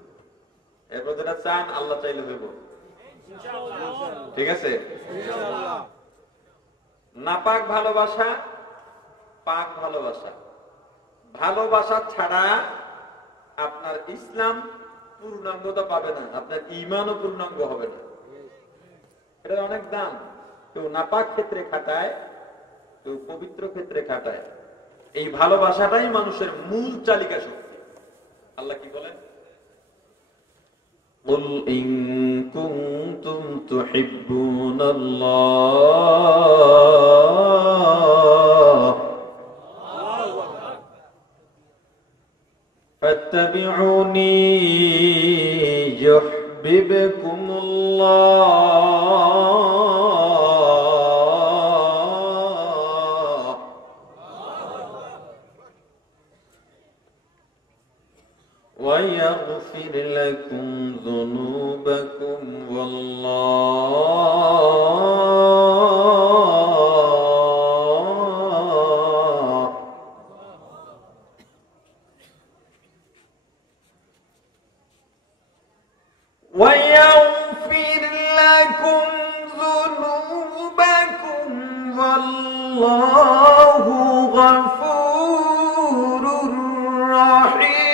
এরপর যেটা চান আল্লাহ চাইলে হইব, ঠিক আছে। নাপাক ভালোবাসা, পাক ভালোবাসা, ভালোবাসা ছাড়া আপনার ইসলাম পূর্ণাঙ্গতা পাবে না, আপনার ঈমানও পূর্ণাঙ্গ হবে না। এটা অনেক দাম। কেউ নাপাক ক্ষেত্রে খাটায়, কেউ পবিত্র ক্ষেত্রে খাটায়। এই ভালোবাসাটাই মানুষের মূল চালিকা শক্তি। আল্লাহ কি বলেন? قُلْ إِن كُنتُمْ تُحِبُّونَ اللَّهَ فَاتَّبِعُونِي يُحْبِبْكُمُ اللَّهُ وَيَغْفِرْ لَكُمْ ذُنُوبَكُمْ وَاللَّهُ غَفُورٌ رحيم।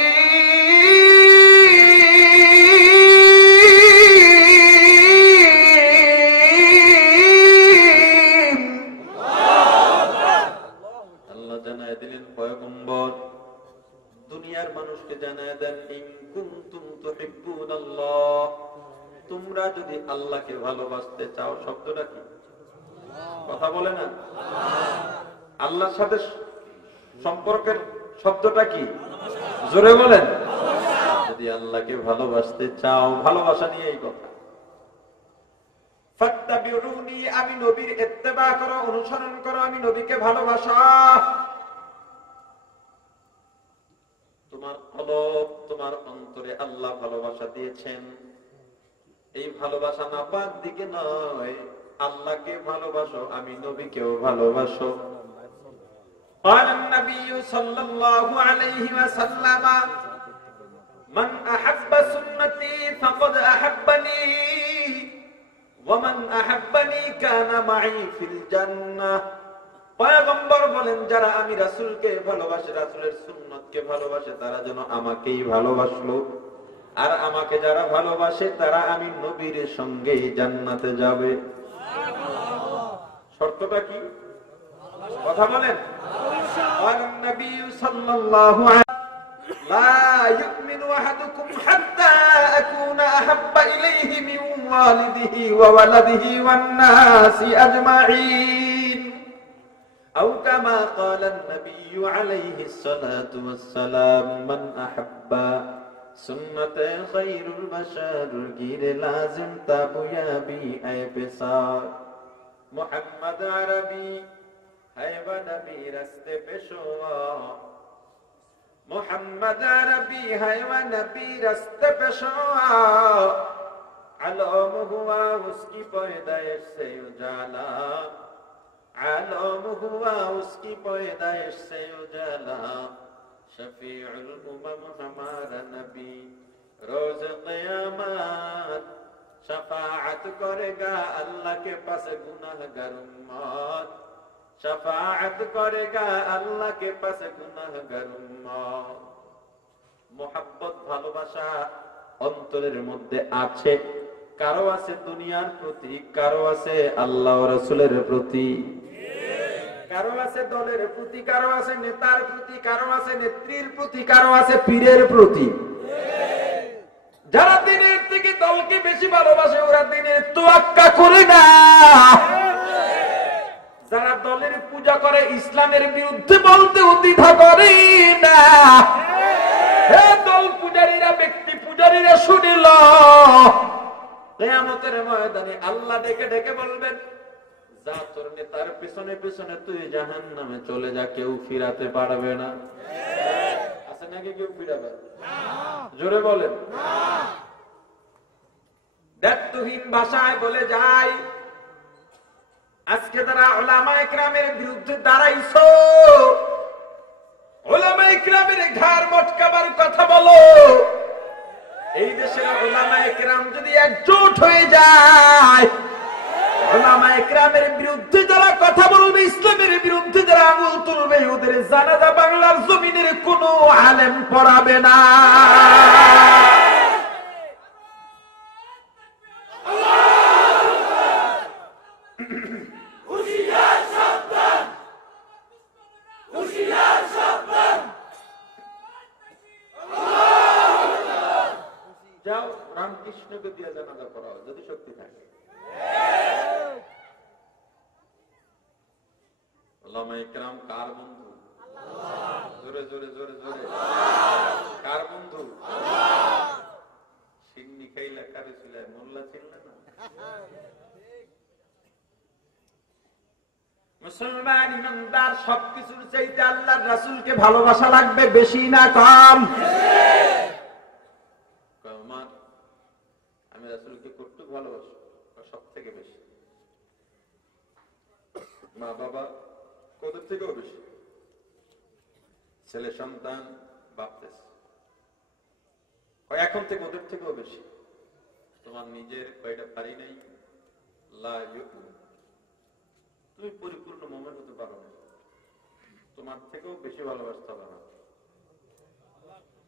আল্লাহ জানায় দিলেন, পয়গম্বর দুনিয়ার মানুষকে জানায় দেন, ইন কুনতুম তুহিব্বুনাল্লাহ, তোমরা যদি আল্লাহকে ভালোবাসতে চাও। শব্দটা কি? কথা বলে না। আল্লাহর সাথে সম্পর্কের শব্দটা কি? জোরে বলেন। যদি আল্লাহকে ভালোবাসতে চাও, ভালোবাসা নিয়ে এই কথা। ফাত্তাবিউনি, আমি নবীর ইত্তেবা করো, অনুসরণ করো, আমি নবীকে ভালোবাসো। তোমার কলব, তোমার অন্তরে আল্লাহ ভালোবাসা দিয়েছেন। এই ভালোবাসা নাপাক দিকে নয়, আল্লাহকে ভালোবাসো, আমি নবীকেও ভালোবাসো। قال النبي صلى الله عليه وسلم من أحب سنتي فقد أحبني ومن أحبني كان معي في الجنة। পয়গম্বর বলেন, যারা আমি রাসূলকে ভালোবাসে, রাসূলের সুন্নতকে ভালোবাসে, তারা যেন আমাকেই ভালোবাসলো। আর আমাকে যারা ভালোবাসে তারা আমি নবীর সঙ্গে জান্নাতে যাবে। শর্তটা কি? কথা বলেন। নবী সাল্লাল্লাহু আলাইহি লা ইউমিনু আহাদুকুম হাত্তা আকুনা আহাব্বা ইলাইহি মিন ওয়ালিদিহি ওয়া ওয়ালাদিহি ওয়ান নাসি আজমাইন আও কামা ক্বালা আন-নাবিয়্যু আলাইহিস সালাতু ওয়াস সালাম মান আহাব্বা সুন্নাতে খায়রুল বাশার গিরে লাজিম তাবুয়াবি আয় পেশার মুহাম্মদ আরবি হায়বা নবী রাস্তে পেশোয়া মুহাম্মদ আরবি হায়বা নবী রাস্তে পেশোয়া আলম হুয়া উসকি पैदाइश से उजाला आलम हुआ उसकी पैदाइश से उजाला शफीउल उमम हमारा नबी रोज क़यामत शफाअत करेगा अल्लाह के पास गुनाहगार उम्मत शफाअत करेगा अल्लाह के पास गुनाहगार उम्मत मोहब्बत ভালোবাসা অন্তরের মধ্যে আছে কারো আছে দুনিয়ার প্রতি কারো আছে আল্লাহ ও রাসূলের প্রতি কারো আছে দলের প্রতি কারো আছে নেতার প্রতি কারো আছে নেত্রীর প্রতি কারো আছে পীরের প্রতি যারা দিনের থেকে দলকে বেশি ভালোবাসে ওরা দিনের তোয়াক্কা করে না যারা দলের পূজা করে ইসলামের বিরুদ্ধে বলতে দ্বিধা করে না হে দল পূজারীরা ব্যক্তি পূজারীরা শুনিল কিয়ামতের ময়দানে আল্লাহ ডেকে ডেকে বলবেন যা তোর নেতার পিছনে পিছনে তুই জাহান্নামে চলে যা কেউ ফিরাতে পারবে না আছে নাকি কেউ ফিরাবে না জোরে বলেন না দায়িত্বহীন ভাষায় বলে যায় আজকে তারা উলামায়ে কেরামের বিরুদ্ধে দাঁড়াইছো উলামায়ে কেরামের ঘাড় মটকাবার কথা বলো এই দেশের উলামায়ে কেরাম যদি একজোট হয়ে যায় উলামায়ে কেরামের বিরুদ্ধে যারা কথা বলবে ইসলামের বিরুদ্ধে যারা আঙুল তুলবে ওদের জানাজা বাংলার জমিনের কোনো আলেম পড়াবে না যাও রামকৃষ্ণকে দিয়ে জানাজা পড়াও যদি শক্তি থাকে উলামায়ে কেরাম কার বন্ধু আল্লাহ জোরে জোরে জোরে জোরে কার বন্ধু আল্লাহ সিন্নি খাইলা কারে ছিল মোল্লা ছিল না মুসলমান ইমানদার সবকিছুর চাইতে আল্লাহর রাসূলকে ভালোবাসা লাগবে বেশি না কম আমি রাসূলকে কতটুকু ভালোবাসি সব থেকে বেশি মা বাবা ওদের থেকেও বেশি ছেলে সন্তান ভাবতেছে এখন থেকে ওদের থেকেও বেশি তোমার নিজের কয়টা পারি নাই তুমি পরিপূর্ণ মুমিন হতে পারো না তোমার থেকেও বেশি ভালোবাসতে হবে না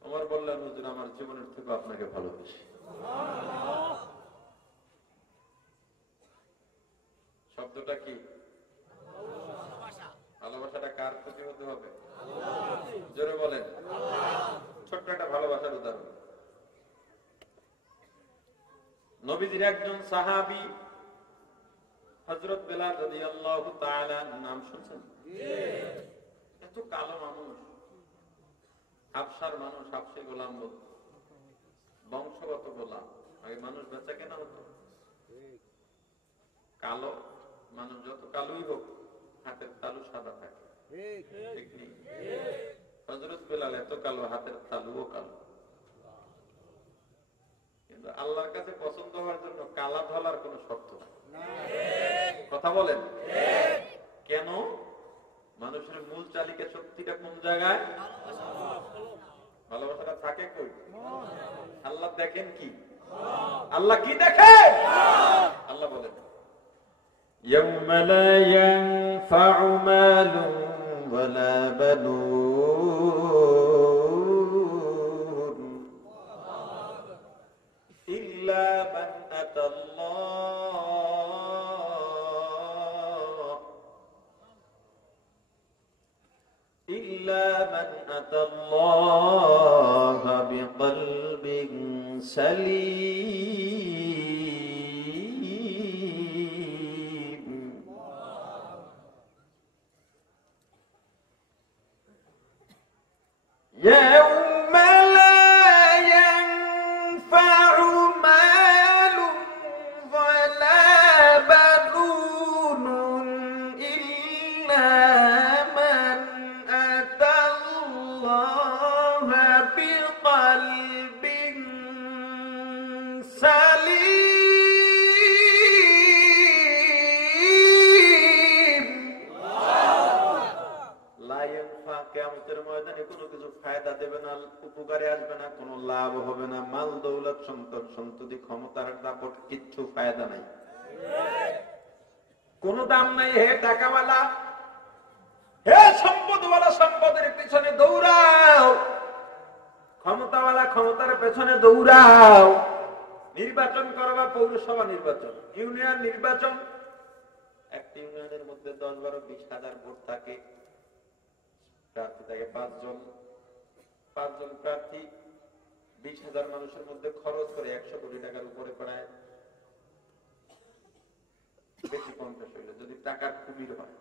ওমর বললেন হুজুর আমার জীবনের থেকে আপনাকে ভালোবাসি শব্দটা কি ভালোবাসাটা কার প্রতি হতে হবে জোরে বলেন ছোট্ট একটা ভালোবাসার উদাহরণ নবীজির একজন সাহাবী হযরত বেলাল রাদিয়াল্লাহু তাআলা নাম শুনছেন এত কালো মানুষ হাবশার মানুষ হাবশী গোলাম বংশগত গোলাম আগে মানুষ বেচা কেনা হতো কালো মানুষ যত কালোই হোক হাতের তালু সাদা থাকে ঠিক নেই হযরত বেলাল এত কালো হাতের তালুও কালো কিন্তু আল্লাহর কাছে পছন্দ হওয়ার জন্য কালা ধলার কোনো শর্ত নাই কথা বলেন কেন মানুষের মূল চালিকা শক্তিটা কোন জায়গায় ভালোবাসাটা থাকে কই আল্লাহ দেখেন কি আল্লাহ কি দেখেন আল্লাহ বলেন يوم لا ينفع مال ولا بنون إلا من أتى الله بقلب سليم يوم لا ينفع مال ولا بنون إلا من أتى الله بقلب سليم لا ينفع কিয়ামতের ময়দানে কোনো কিছু ফায়দা দেবে না, উপকারে আসবে না, কোনো লাভ হবে না, মাল দৌলত সম্পদ সন্ততি ক্ষমতার দাপট কিচ্ছু ফায়দা নাই, কোনো দাম নাই। হে টাকাওয়ালা, হে সম্পদওয়ালা, সম্পদের পিছনে দৌড়াও, ক্ষমতাওয়ালা ক্ষমতার পেছনে দৌড়াও। নির্বাচন করবা, পৌরসভা নির্বাচন, ইউনিয়ন নির্বাচন, একটি ইউনিয়নের মধ্যে 10, 12, 20,000 ভোট থাকে, প্রার্থী থাকে 5 জন প্রার্থী, 20,000 মানুষের মধ্যে খরচ করে 100 কোটি টাকার উপরে প্রায়, বেশি 50 হইল। যদি টাকার কুমির হয়,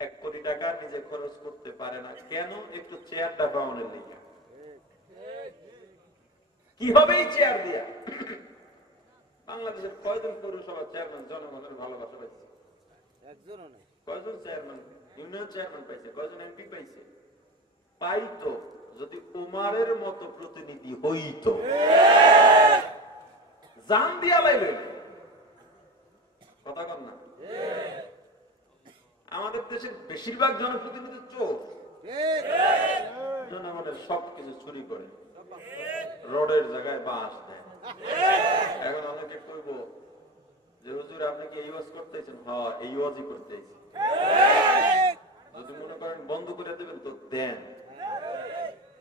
1 কোটি টাকা নিজে খরচ করতে পারে না, কেন? একটু চেয়ারটা পাওয়ানোর লেগে। কি হবে এই চেয়ার দিয়া? বাংলাদেশের কয়জন পৌরসভা চেয়ারম্যান জনগণের ভালোবাসা পাইছে? একজনও নেই। কয়জন চেয়ারম্যান, ইউনিয়ন চেয়ারম্যান পাইছে? কয়জন এমপি পাইছে? পাইতো যদি উমারের মতো প্রতিনিধি হইতো, জান দিয়া লাইবে। কথা কন না? আমাদের দেশের বেশিরভাগ জনপ্রতিনিধি চোর, জনগণের সবকিছু চুরি করে, রোডের জায়গায় বাঁশ দেয়। এখন অনেকে কইব যে হুজুর আপনি কি এই ওয়াজ করতেছেন? হ্যাঁ, এই ওয়াজই করতেছি। যদি মনে করেন বন্ধ করে দেবেন তো দেন,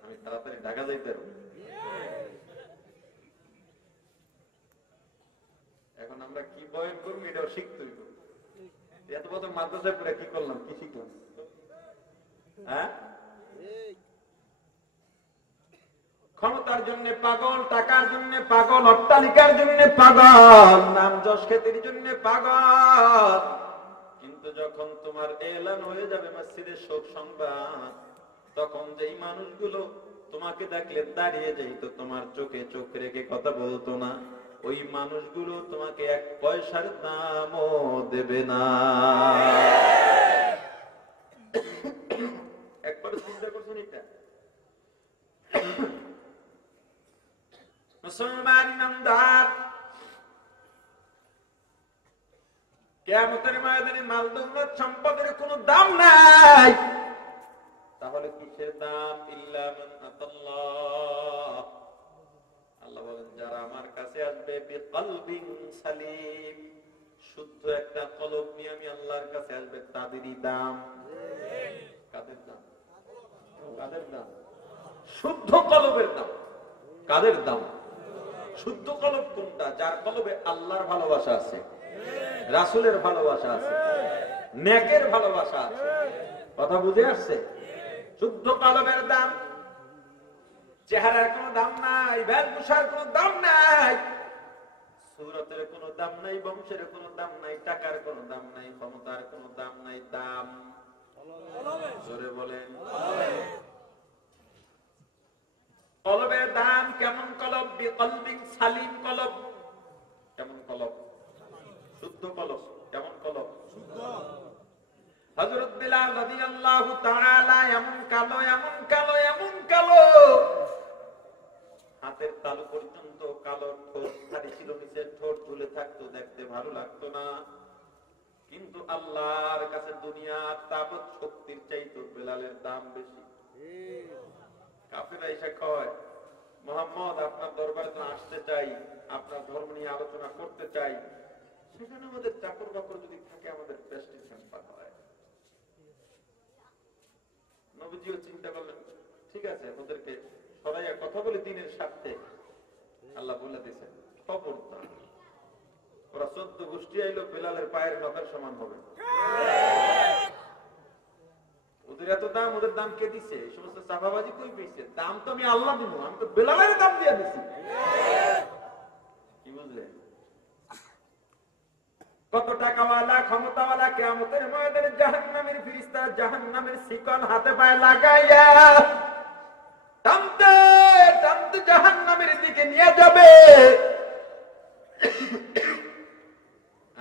আমি তাড়াতাড়ি ঢাকা যাইতে পারবো। এখন আমরা কি বয়ান করবো এটাও শিখতে হইব। এত বছর মাদ্রাসায় পড়ে কি করলাম, কি শিখলাম? হ্যাঁ, ক্ষমতার জন্য পাগল, টাকার জন্য পাগল, অট্টালিকার জন্য পাগল, নাম যশ খ্যাতির জন্য পাগল। কিন্তু যখন তোমার এলান হয়ে যাবে মসজিদের শোক সংবাদ, তখন যেই মানুষগুলো তোমাকে দেখলে দাঁড়িয়ে যেত, তোমার চোখে চোখ রেখে কথা বলতো না, ওই মানুষগুলো তোমাকে 1 পয়সার দামও দেবে না। একবার চিন্তা করছেন এটা? মুসলমান ইমানদার, কিয়ামতের ময়দানে মাল দৌলত সম্পদের কোনো দাম নাই। তাহলে কিসের দাম? ইল্লা মান আতাল্লাহ, আল্লাহ বলেন যারা আমার কাছে আসবে বিকলবিন সালিম, শুদ্ধ একটা কলব নিয়ে আমি আল্লাহর কাছে আসবে, তাদেরই দাম। কাদের দাম? কাদের দাম? শুদ্ধ কলবের দাম। কাদের দাম? শুদ্ধ কলব কোনটা? যার কলবে আল্লাহর ভালোবাসা আছে, রাসূলের ভালোবাসা আছে, নেকের ভালোবাসা আছে। কথা বুঝে আসছে? শুদ্ধ কলবের দাম। চেহারার কোনো দাম নাই, বেশভূষার কোনো দাম নাই, সূরতের কোনো দাম নাই, বংশের কোনো দাম নাই, টাকার কোনো দাম নাই, ক্ষমতার কোনো দাম নাই। দাম জোরে বলেন। কলবের দাম কেমন? কলব বিকলবিন সালিম, কলব কেমন? কলব শুদ্ধ কলব। কেমন কলব? শুদ্ধ। হযরত বিলাল রাদিয়াল্লাহু তাআলা এমন কালো, এমন কালো, এমন কালো, হাতের তালু পর্যন্ত কালো, ঠোঁট ভারী ছিল, নিচের ঠোঁট ঝুলে থাকতো, দেখতে ভালো লাগতো না। কিন্তু আল্লাহর কাছে দুনিয়ার তাবৎ শক্তির চাইতো বেলালের দাম বেশি। কাফেররা এসে কয়, মুহাম্মদ আপনার দরবারে তো আসতে চাই, আপনার ধর্ম নিয়ে আলোচনা করতে চাই, সেখানে আমাদের চাকর বাকর যদি থাকে আমাদের প্রেস্টিজেশন পাওয়া হয়। নবীজিও চিন্তা করলেন, ঠিক আছে ওদেরকে সরাইয়া কথা বলে দিনের স্বার্থে। আল্লাহ বলে দিয়েছেন খবরদার, ওরা 14 গোষ্ঠী আইলো বেলালের পায়ের নখার সমান হবে। ওদের এত দাম, ওদের দাম কে দিছে? এই সমস্ত চাপাবাজি কই পেয়েছে? দাম তো আমি আল্লাহ দিব, আমি তো বেলালের দাম দিয়ে দিছি। কি বুঝলেন? কত টাকাওয়ালা, ক্ষমতাওয়ালা কিয়ামতের ময়দানে জাহান্নামের ফেরেশতা জাহান্নামের শিকল হাতে পায়ে লাগাইয়া জাহান্নামের দিকে নিয়ে যাবে।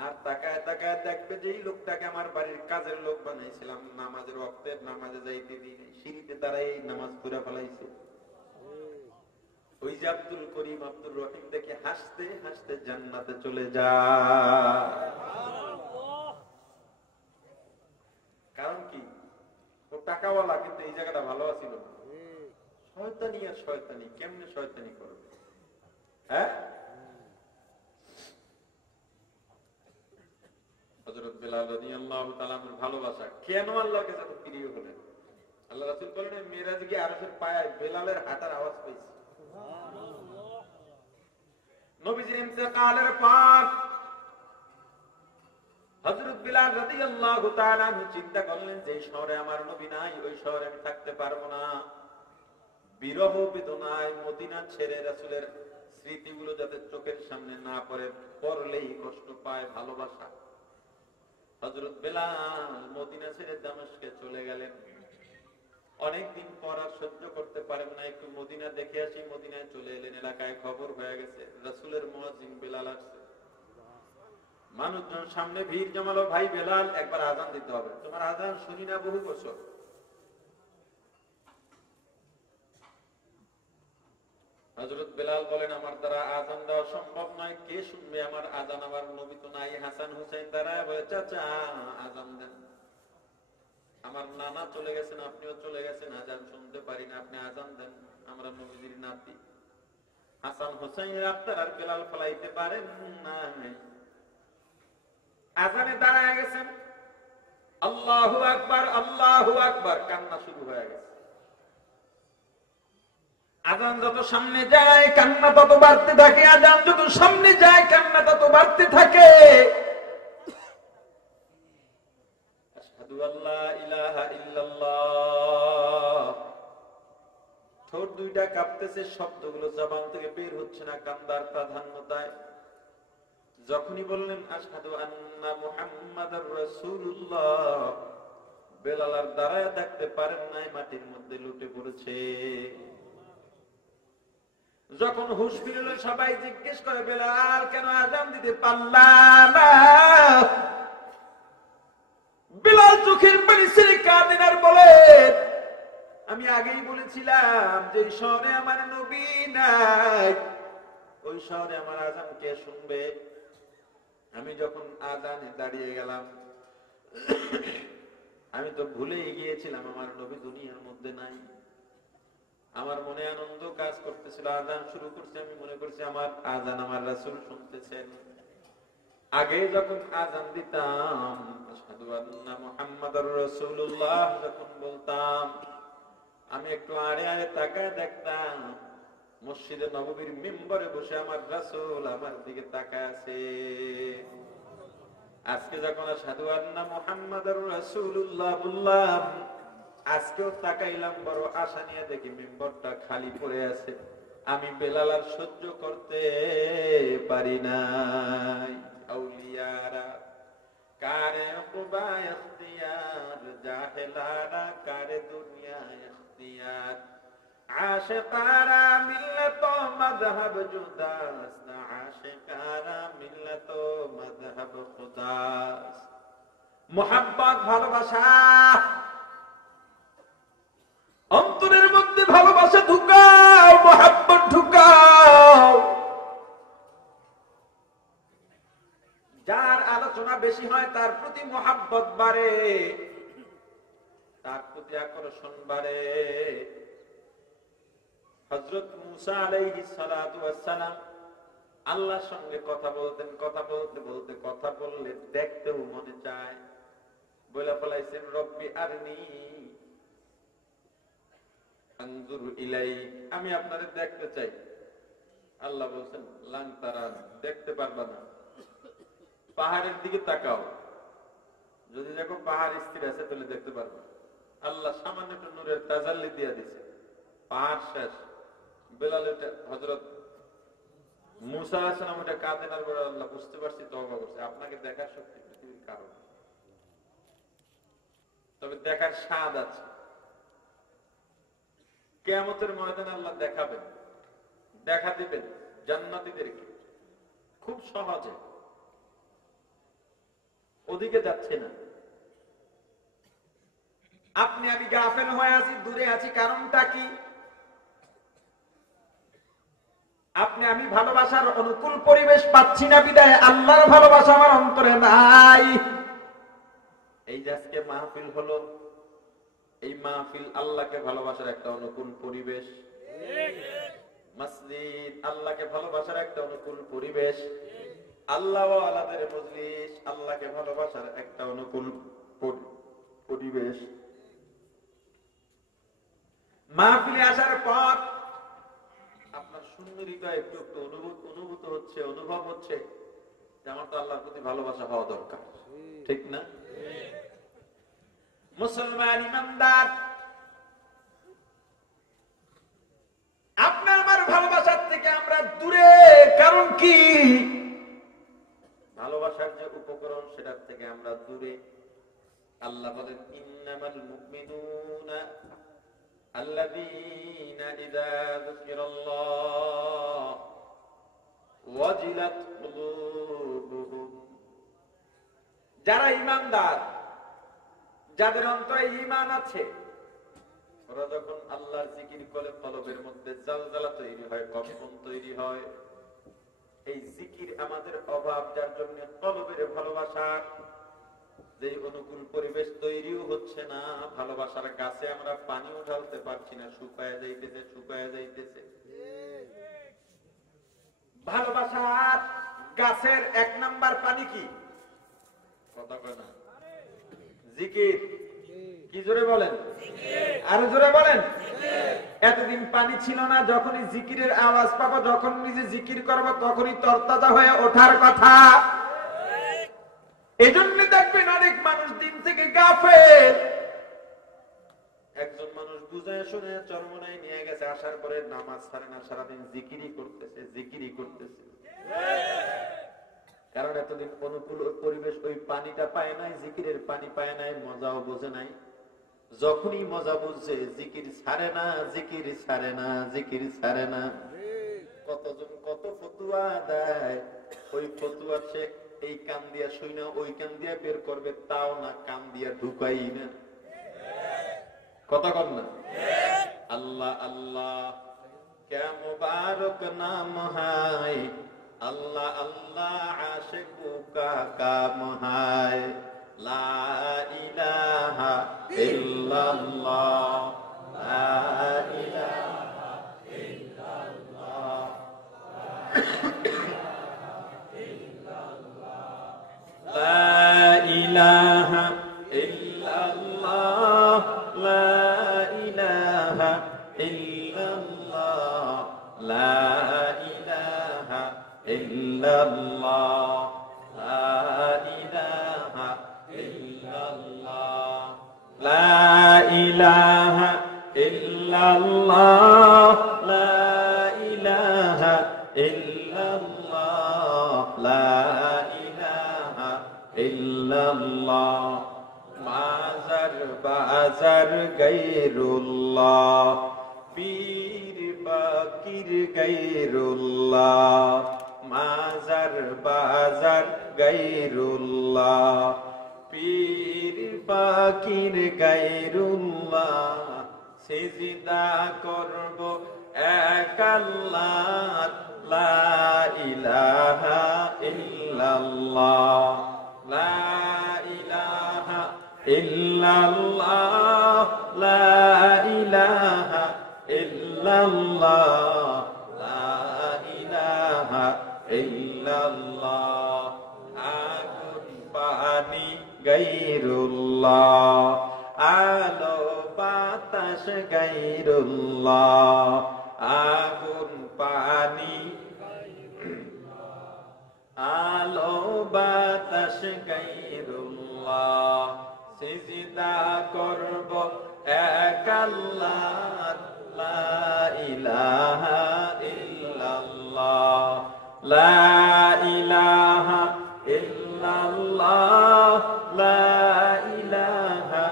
আর তাকায় তাকায় দেখবে যে এই লোকটাকে আমার বাড়ির কাজের লোক বানাইছিলাম, নামাজের ওয়াক্তে নামাজে যাইতে দিই, সিঁড়িতে দাঁড়াই নামাজ পড়ে ফেলাইছে। ওই যে আব্দুল করিম আব্দুল রহিম দেখে হাসতে হাসতে জান্নাতে চলে যায়। কারণ কি? ও টাকাওয়ালা, কিন্তু এই জায়গাটা ভালো আছিল। শয়তানি আর শয়তানি, কেমনে শয়তানি করবে? হ্যাঁ, হযরত বেলাল রাদিয়াল্লাহু তাআলা এর ভালোবাসা কেন আল্লাহর কাছে এত প্রিয় হলেন? আল্লাহ রাসূল বলেন, মেরাজে গিয়ে আরশের পায়ায় বেলালের হাঁটার আওয়াজ পেয়েছি। নবীজির ইন্তেকালের পর হযরত বেলাল রাদিয়াল্লাহু তাআলা চিন্তা করলেন যে এই শহরে আমার নবী নাই, ওই শহরে আমি থাকতে পারবো না। বিরহ বেদনায় মদিনা ছেড়ে রাসূলের স্মৃতিগুলো যাতে চোখের সামনে না পড়ে, পড়লেই কষ্ট পায় ভালোবাসা। হযরত বেলাল মদিনা ছেড়ে দামেস্কে চলে গেলেন। অনেকদিন পর আর সহ্য করতে পারেন না, একটু মদিনা দেখে আসি, মদিনায় চলে এলেন। এলাকায় খবর হয়ে গেছে রাসূলের মুয়াজ্জিন বেলাল আসছে। মানুষজন সামনে ভিড় জমালো, ভাই বেলাল একবার আজান দিতে হবে, তোমার আজান শুনি না বহু বছর। হযরত বেলাল বলেন, আমার দ্বারা আজান দেওয়া সম্ভব নয়, কে শুনবে আমার আজান? আমার নবী তো নাই। হাসান হুসাইন দাঁড়ায় বলে, চাচা আজান দেন, আমার নানা চলে গেছেন, আপনিও চলে গেছেন, আজান শুনতে পারি না, আপনি আজান দেন, আমরা নবীজির নাতি। হাসান হুসাইন আপনার আর বেলাল ফলাইতে পারেন না, আজানে দাঁড়ায় গেছেন। আল্লাহু আকবার, আল্লাহু আকবার, কান্না শুরু হয়ে গেছে। আজান যত সামনে যায় কান্না তত বাড়তে থাকে, আজান যত সামনে যায় কান্না তত বাড়তে থাকে। আশহাদু আল্লা ইলাহা ইল্লাল্লাহ। ঠোঁট দুইটা কাঁপতেছে, শব্দগুলো জবান থেকে বের হচ্ছে না কান্দার প্রাধান্যতায়। যখনই বললেন আশহাদু আন্না মুহাম্মাদুর রাসূলুল্লাহ, বেলাল আর দাঁড়ায় থাকতে পারেন নাই, মাটির মধ্যে লুটে পড়েছে। যখন হুঁশ ফিরল সবাই জিজ্ঞেস করে, বেলাল কেন আজান দিতে পারলা না? বেলাল চোখের পানি ছেড়ে কাঁদেন আর বলে, আমি আগেই বলেছিলাম যে শহরে আমার নবী নাই, ওই শহরে আমার আজান কে শুনবে? আমি যখন আজানে দাঁড়িয়ে গেলাম আমি তো ভুলেই গিয়েছিলাম আমার নবী দুনিয়ার মধ্যে নাই। আমার মনে আনন্দ কাজ করতেছিল, আজান শুরু করছে, আমি মনে করছি আমার আজান আমার রাসূল শুনতেছেন। আগে যখন আজান দিতাম আশহাদু আন্না মুহাম্মাদুর রাসূলুল্লাহ যখন বলতাম, আমি একটু আড়ে আড়ে তাকায় দেখতাম মসজিদে নববীর মিম্বরে বসে আমার রাসূল আমার দিকে তাকায় আছে। আজকে যখন আশহাদু আন্না মুহাম্মাদুর রাসূলুল্লাহ বললাম, আজকেও তাকাইলাম, বড় আশা নিয়ে দেখি মিম্বরটা খালি পড়ে আছে। আমি বেলাল আর সহ্য করতে পারি নাই। আউলিয়ারা কারে কুবা ইখতিয়ার, জাহেলারা কারে দুনিয়া ইখতিয়ার, আশিকারা মিল্লাত মাযহাব জুদাস, না আশিকারা মিল্লাত মাযহাব খুদাস। মুহাব্বত ভালোবাসা, অন্তরের মধ্যে ভালোবাসা ঢুকাও, মুহাব্বত ঢুকাও। যার আলোচনা বেশি হয় তার প্রতি মুহাব্বত বাড়ে, তার প্রতি আকর্ষণ বাড়ে। হযরত মুসা আলাইহিস সালাতু ওয়াস সালাম আল্লাহর সঙ্গে কথা বলতেন, কথা বলতে বলতে কথা বললে দেখতেও মনে চায়। বলে ফলাইছেন, রব্বি আরনি আনজুর ইলাইক, আমি আপনারে দেখতে চাই। আল্লাহ বলছেন, লান তারান, দেখতে পারবা না, পাহাড়ের দিকে তাকাও, যদি দেখো পাহাড় স্থির আছে তাহলে দেখতে পারবা। আল্লাহ সামান্য একটু নূরের তাজাল্লি দিয়ে দিছে, পাহাড় শেষ। বেলাল হযরত মুসা আলাইহিস সালাম ওটা কাঁদেন আর বলে, আল্লাহ বুঝতে পারছি, তওবা করছি, আপনাকে দেখার শক্তি পৃথিবীর কারণ, তবে দেখার স্বাদ আছে। কিয়ামতের ময়দানে আল্লাহ দেখাবেন, দেখা দিবেন জান্নাতীদেরকে খুব সহজে। ওদিকে যাচ্ছে না। আপনি আমি গাফেল হয়ে আছি, দূরে আছি, কারণটা কি? আপনি আমি ভালোবাসার অনুকূল পরিবেশ পাচ্ছি না বিদায় আল্লাহর ভালোবাসা আমার অন্তরে নাই। এই যে আজকে মাহফিল হলো, এই মাহফিল আল্লাহকে ভালোবাসার একটা অনুকূল পরিবেশ। মসজিদ আল্লাহকে ভালোবাসার একটা অনুকূল পরিবেশ। আল্লাহ ওয়ালাদের মজলিস আল্লাহকে ভালোবাসার একটা অনুকূল পরিবেশ। মাহফিলে আসার পর আপনার শূন্য হৃদয় একটু একটু অনুভূত হচ্ছে, অনুভব হচ্ছে যে আমার তো আল্লাহর প্রতি ভালোবাসা হওয়া দরকার, ঠিক না? মুসলমান ইমানদার, আপনার আমার ভালোবাসার থেকে আমরা দূরে, কারণ কি? ভালোবাসার যে উপকরণ সেটার থেকে আমরা দূরে। আল্লাহ বলেন ইন্নামাল মুমিনুনা আল্লাযীনা ইযা যুকিরাল্লাহ ওয়াজিলাত কুলুবুহুম। যারা ঈমানদার, যাদের অন্তরে ঈমান আছে, ওরা যখন আল্লাহর জিকির করে কলবের মধ্যে জালজালা তৈরি হয়, কম্পন তৈরি হয়। এই জিকির আমাদের অভাব, যার জন্য কলবের ভালোবাসার যে অনুকূল পরিবেশ তৈরিও হচ্ছে না। ভালোবাসার গাছে আমরা পানিও ঢালতে পারছি না, শুকায় যাইতেছে, শুকায় যাইতেছে। ভালোবাসার গাছের 1 নাম্বার পানি কি? কথা কয় না, জিকির। কি জোরে বলেন, আরো জোরে বলেন। এতদিন পানি ছিল না, যখনই জিকিরের আওয়াজ পাবো, যখন নিজে জিকির করবো, তখনই তরতাজা হয়ে ওঠার কথা। এই জন্য দেখবেন অনেক মানুষ দিন থেকে গাফেল। একজন মানুষ বুঝায় শুনে চরমনায় নিয়ে গেছে, আসার পরে নামাজ ছাড়ে না, সারাদিন জিকিরই করতেছে, জিকিরই করতেছে। কারণ এতদিন অনুকূল পরিবেশ, ওই পানিটা পায় নাই, জিকিরের পানি পায় নাই, মজাও বোঝে নাই। যখনই মজা বুঝছে, জিকির ছাড়ে না, জিকির ছাড়ে না, জিকির ছাড়ে না। কতজন কত ফতুয়া দেয়, ওই ফতুয়া সে এই কান দিয়া শুই না, ওই কান দিয়া বের করবে, তাও না, কান দিয়া ঢুকাই না। কথা কর না। আল্লাহ আল্লাহ ক্যা মুবারক নাম হায়, আল্লাহ আল্লাহ আশিকু কা কাম হায়, লা ইলাহা ইল্লাল্লাহ, লা ইলাহা ইল্লাল্লাহ, লা ইলাহা ইল্লাল্লাহ, লা ইলাহা ইল্লাল্লাহ, লা ইলাহা ইল্লাল্লাহ, লা ইলাহা ইল্লাল্লাহ, লা ইলাহা ইল্লাল্লাহ, লা ইলাহা ইল্লাল্লাহ, লা ইলাহা ইল্লাল্লাহ। মাজার বাজার গায়রুল্লাহ, পীর ফকির গায়রুল্লাহ, মাজার বাজার গায়রুল্লাহ, পীর ফকির গায়রুল্লাহ। সিজদা করব এক আল্লাহ, লা ইলাহা ইল্লাল্লাহ, লা ইলাহা ইল্লাল্লাহ, লা ইলাহা ইল্লাল্লাহ, লা ইলাহা ইল্লাল্লাহ। আগুন পানি গায়রুল্লাহ, আলো বাতাস গায়রুল্লাহ, আগুন পানি আলো বাতাস গায়রুল্লাহ। সিজদা করব এক আল্লাহ, লা ইলাহা ইল্লাল্লাহ, লা ইলাহা ইল্লাল্লাহ, লা ইলাহা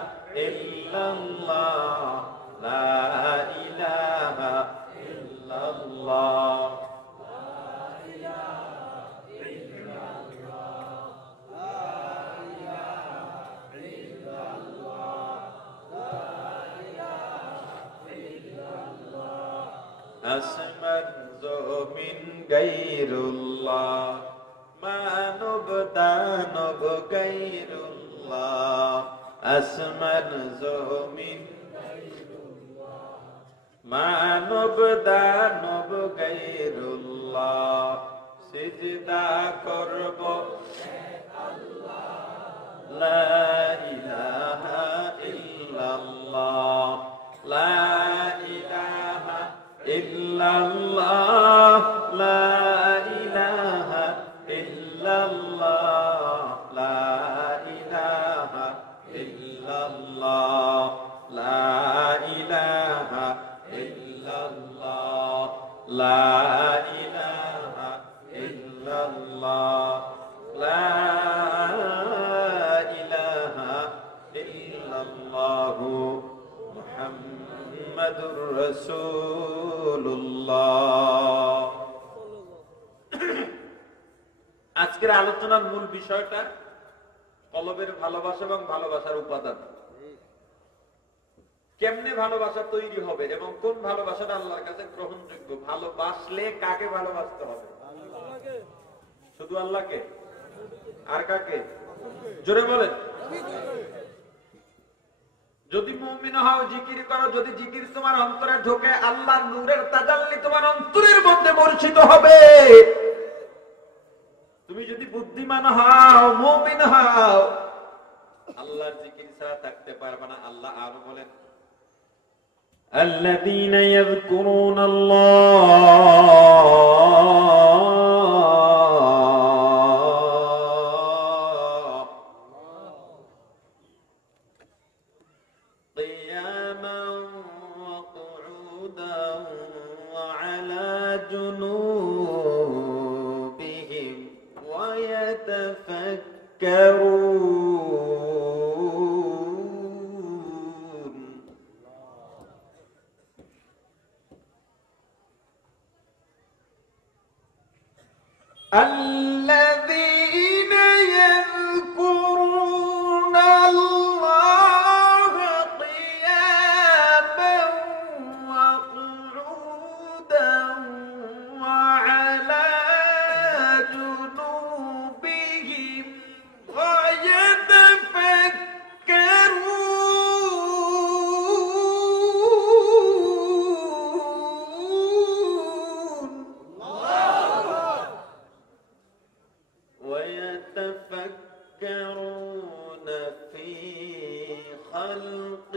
ইল্লাল্লাহ, লা ইলাহা ইল্লাল্লাহ। আসমান জমিন গায়রুল্লাহ, মানব দানব গায়রুল্লাহ, আসমান জমিন মানব দানব গায়রুল্লাহ, সিজদা করব লা ইলাহা ইল্লাল্লাহ, লা ইলাহা ইল্লাল্লাহ, লা ইলাহা ইল্লাল্লাহ, লা ইলাহা ইল্লাল্লাহ, লা ইলাহা ইল্লাল্লাহ, লা ইলাহা ইল্লাল্লাহ, লা ইলাহা ইল্লাল্লাহু মুহাম্মাদুর রাসূলুল্লাহ। আজকের আলোচনার মূল বিষয়টা কলবের ভালোবাসা এবং ভালোবাসার উপাদান। কেমনে ভালোবাসা তৈরি হবে এবং কোন ভালোবাসাটা আল্লাহর কাছে গ্রহণযোগ্য। ভালোবাসলে কাকে ভালোবাসতে হবে? শুধু আল্লাহকে? আর কাকে? জোরে বলেন। যদি মুমিন হও, জিকির করো, যদি জিকির তোমার অন্তরে ঢোকে, আল্লাহর নূরের তাজাল্লি তোমার অন্তরের মধ্যে বর্ষিত হবে। তুমি যদি বুদ্ধিমান হও, মুমিন হও, আল্লাহর জিকির ছাড়া থাকতে পারবে না। আল্লাহ আরো বলেন, الذين يذكرون الله قياما وقعودا وعلى جنوبهم ويتفكرون. الذين يذكرون الله قياما وقعودا وعلى جنوبهم ويتفكرون في خلق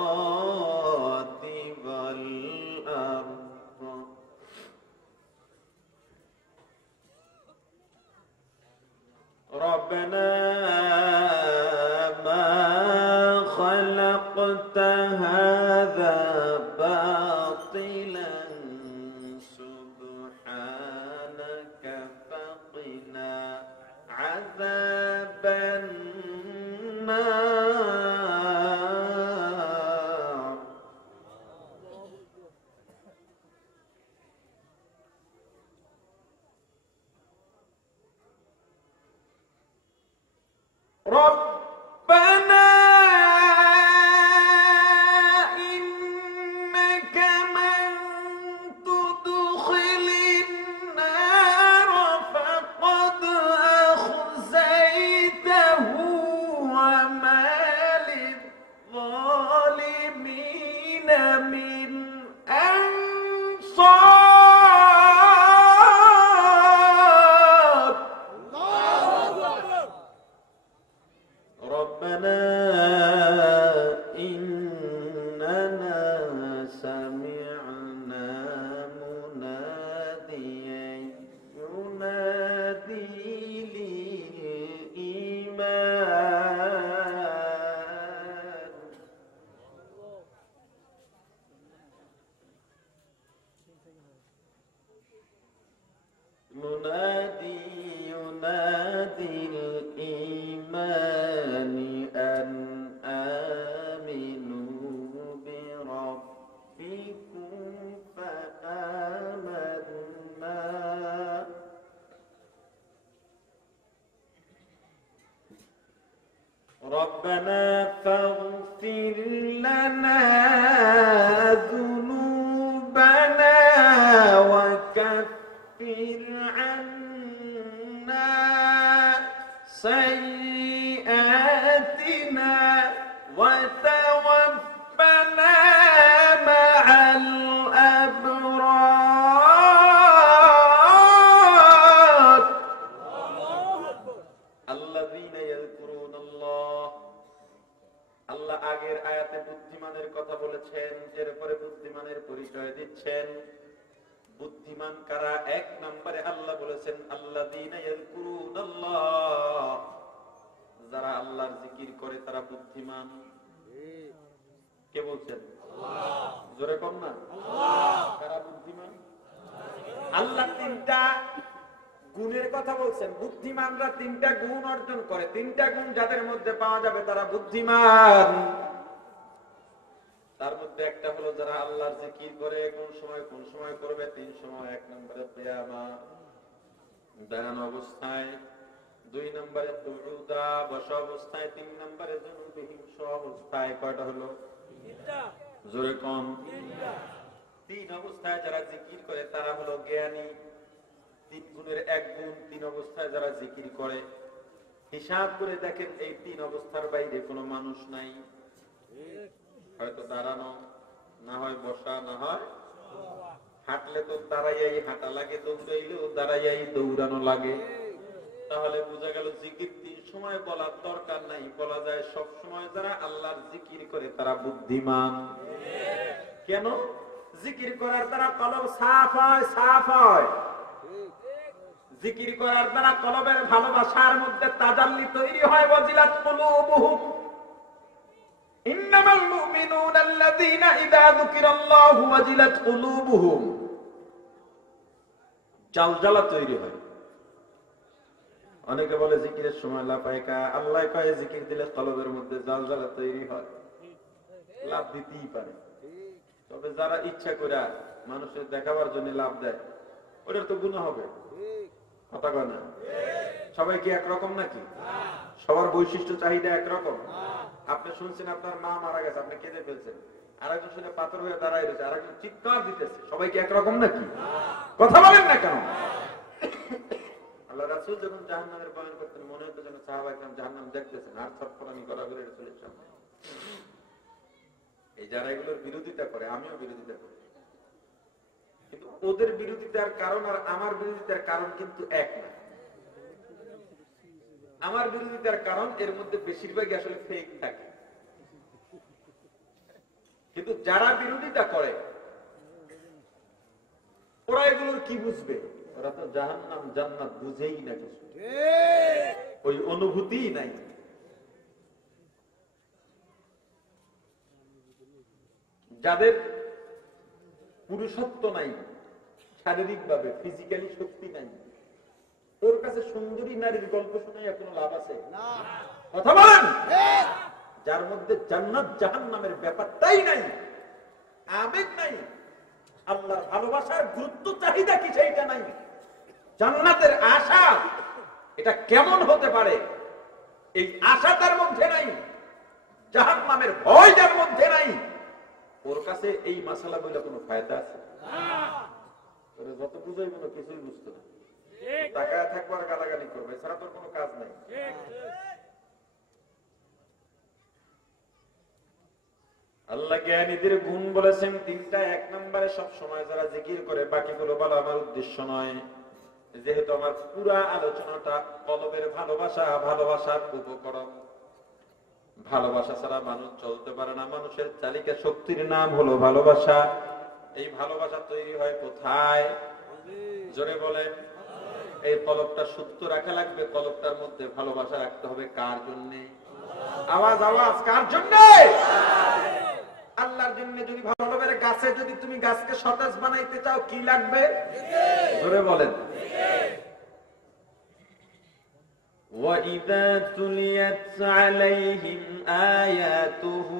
السماوات والأرض ربنا ما خلقت هذا باطلا سبحانك فقنا عذاب النار. ربنا إنك من تدخل النار فقد أخزيته وما للظالمين من أنصار. ربنا إننا سمعنا مناديا ينادي للإيمان منادي ينادي الإيمان أن آمنوا بربكم فآمنا. ربنا فاغفر لنا ذنوبنا إلينا وتوفنا مع الأبرار الذين يذكرون الله আল্লাহ আগের আয়াতে বুদ্ধিমানের কথা বলেছেন, এরপরে বুদ্ধিমানের পরিচয় দিচ্ছেন। বুদ্ধিমান কারা? এক নম্বরে আল্লাহ বলেছেন আল্লাযীনা ইয়াযকুরুনাল্লাহ, যারা আল্লাহর জিকির করে তারা বুদ্ধিমান। কে বলছেন? আল্লাহ। জোরে কম না, আল্লাহ। কারা বুদ্ধিমান? আল্লাহ তিনটা গুণের কথা বলছেন। বুদ্ধিমানরা তিনটা গুণ অর্জন করে। তিনটা গুণ যাদের মধ্যে পাওয়া যাবে তারা বুদ্ধিমান। তার মধ্যে একটা হলো যারা আল্লাহর জিকির করে। কোন সময় করবে? তিন সময়। এক নম্বরে কিয়ামত, দাঁড়ানো অবস্থায়। দুই নম্বরে কুউদা, বসা অবস্থায়। তিন নম্বরে জুনুবিহিম, শোয়া অবস্থায়। কয়টা হলো? জোরে কম। তিন অবস্থায় যারা জিকির করে তারা হলো জ্ঞানী। তিন গুণের এক গুণ। তিন অবস্থায় যারা জিকির করে, হিসাব করে দেখেন এই তিন অবস্থার বাইরে কোনো মানুষ নাই। হয়তো দাঁড়ানো, না হয় বসা, না হয় হাঁটলে তো দাঁড়াইয়াই হাঁটা লাগে, দৌড়াইলেও দাঁড়াইয়াই দৌড়ানো লাগে। তাহলে বোঝা গেল জিকির তিন সময় বলার দরকার নাই, বলা যায় সব সময়। যারা আল্লাহর জিকির করে তারা বুদ্ধিমান। কেন? জিকির করার দ্বারা কলব সাফ হয়, সাফ হয়। জিকির করার দ্বারা কলবের ভালোবাসার মধ্যে তাজাল্লি তৈরি হয়। ওয়াজিলাত কুলুবুহুম, ইন্নামাল মুমিনুনা আল্লাযীনা ইযা যুকিরাল্লাহু ওয়াজিলাত কুলুবুহুম। জালজালা তৈরি হয়। অনেকে বলে জিকিরের সময় লাফায়কা, আল্লাহ কয়ে জিকির দিলে কলবের মধ্যে জালজালা তৈরি হয়। লাভ দিতেই পারে, তবে যারা ইচ্ছা করে মানুষের দেখাবার জন্য লাভ দেয় ওটার তো গুনাহ হবে। কথা কয় না? সবাই কি একরকম নাকি? সবার বৈশিষ্ট্য চাহিদা একরকম? আপনি শুনছেন আপনার মা মারা গেছে, আপনি কেঁদে ফেলছেন। আরেকজন শুনে পাথর হয়ে দাঁড়ায় রয়েছে, আরেকজন চিৎকার দিতেছে। সবাই কি একরকম নাকি? কথা বলেন না কেন? আল্লাহ রাসূল যখন জাহান্নামের বয়ান করতেন মনে হতো যেন সাহাবায়ে কেরাম জাহান্নাম দেখতেছেন আর ছটফটানি করা করে রাসূলের সামনে। এই যারা এগুলোর বিরোধিতা করে, আমিও বিরোধিতা করি, কিন্তু ওদের বিরোধিতার কারণ আর আমার বিরোধিতার কারণ কিন্তু এক না। আমার বিরোধিতার কারণ এর মধ্যে বেশিরভাগই আসলে ফেক থাকে, কিন্তু যারা বিরোধিতা করে ওরা এগুলোর কি বুঝবে? ওরা তো জাহান্নাম জান্নাত বুঝেই না, কিছু ওই অনুভূতিই নাই। যাদের পুরুষত্ব নাই, শারীরিক ভাবে ফিজিক্যালি শক্তি নাই, ওর কাছে সুন্দরী নারীর গল্প শুনে কোনো লাভ আছে? কথা বলেন। যার মধ্যে জান্নাত জাহান্নামের ব্যাপারটাই নাই, আবেগ নাই, আল্লাহর ভালোবাসার গুরুত্ব চাহিদা কি সেইটা নাই, জান্নাতের আশা এটা কেমন হতে পারে এই আশা তার মধ্যে নাই, জাহান্নামের ভয় যার মধ্যে নাই, ওর কাছে এই মাসালা বলে কোনো ফায়দা আছে? যত বুঝাই কোনো কিছুই বুঝতো না, তাকায় থাকবো আর গালাগালি করবে, এছাড়া তোর কোনো কাজ নাই। আল্লাহ জ্ঞানীদের গুণ বলেছেন তিনটা। এক নম্বরে সব সময় যারা জিকির করে, বাকিগুলো বলা আমার উদ্দেশ্য নয়। যেহেতু আমার পুরা আলোচনাটা কলবের ভালোবাসা, ভালোবাসার উপকরণ। ভালোবাসা ছাড়া মানুষ চলতে পারে না। মানুষের চালিকা শক্তির নাম হলো ভালোবাসা। এই ভালোবাসা তৈরি হয় কোথায়? জোরে বলেন। এই কলবটা শুদ্ধ রাখা লাগবে। কলবটার মধ্যে ভালোবাসা রাখতে হবে কার জন্য? আওয়াজ আওয়াজ, কার জন্য? আল্লাহর জন্য। যদি ভালোভাবে গাছে, যদি তুমি গাছকে সতেজ বানাইতে চাও কি লাগবে? জোরে বলেন। وَإِذَا تُلِيَتْ عَلَيْهِمْ آيَاتُهُ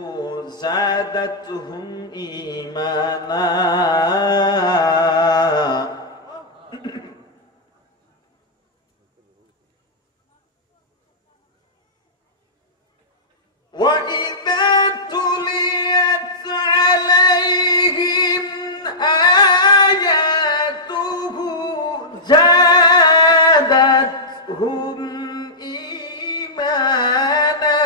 زَادَتْهُمْ إِيمَانًا وَإِذَا تُلِيَتْ عَلَيْهِمْ آيَاتُهُ زَادَتْهُمْ إِيمَانًا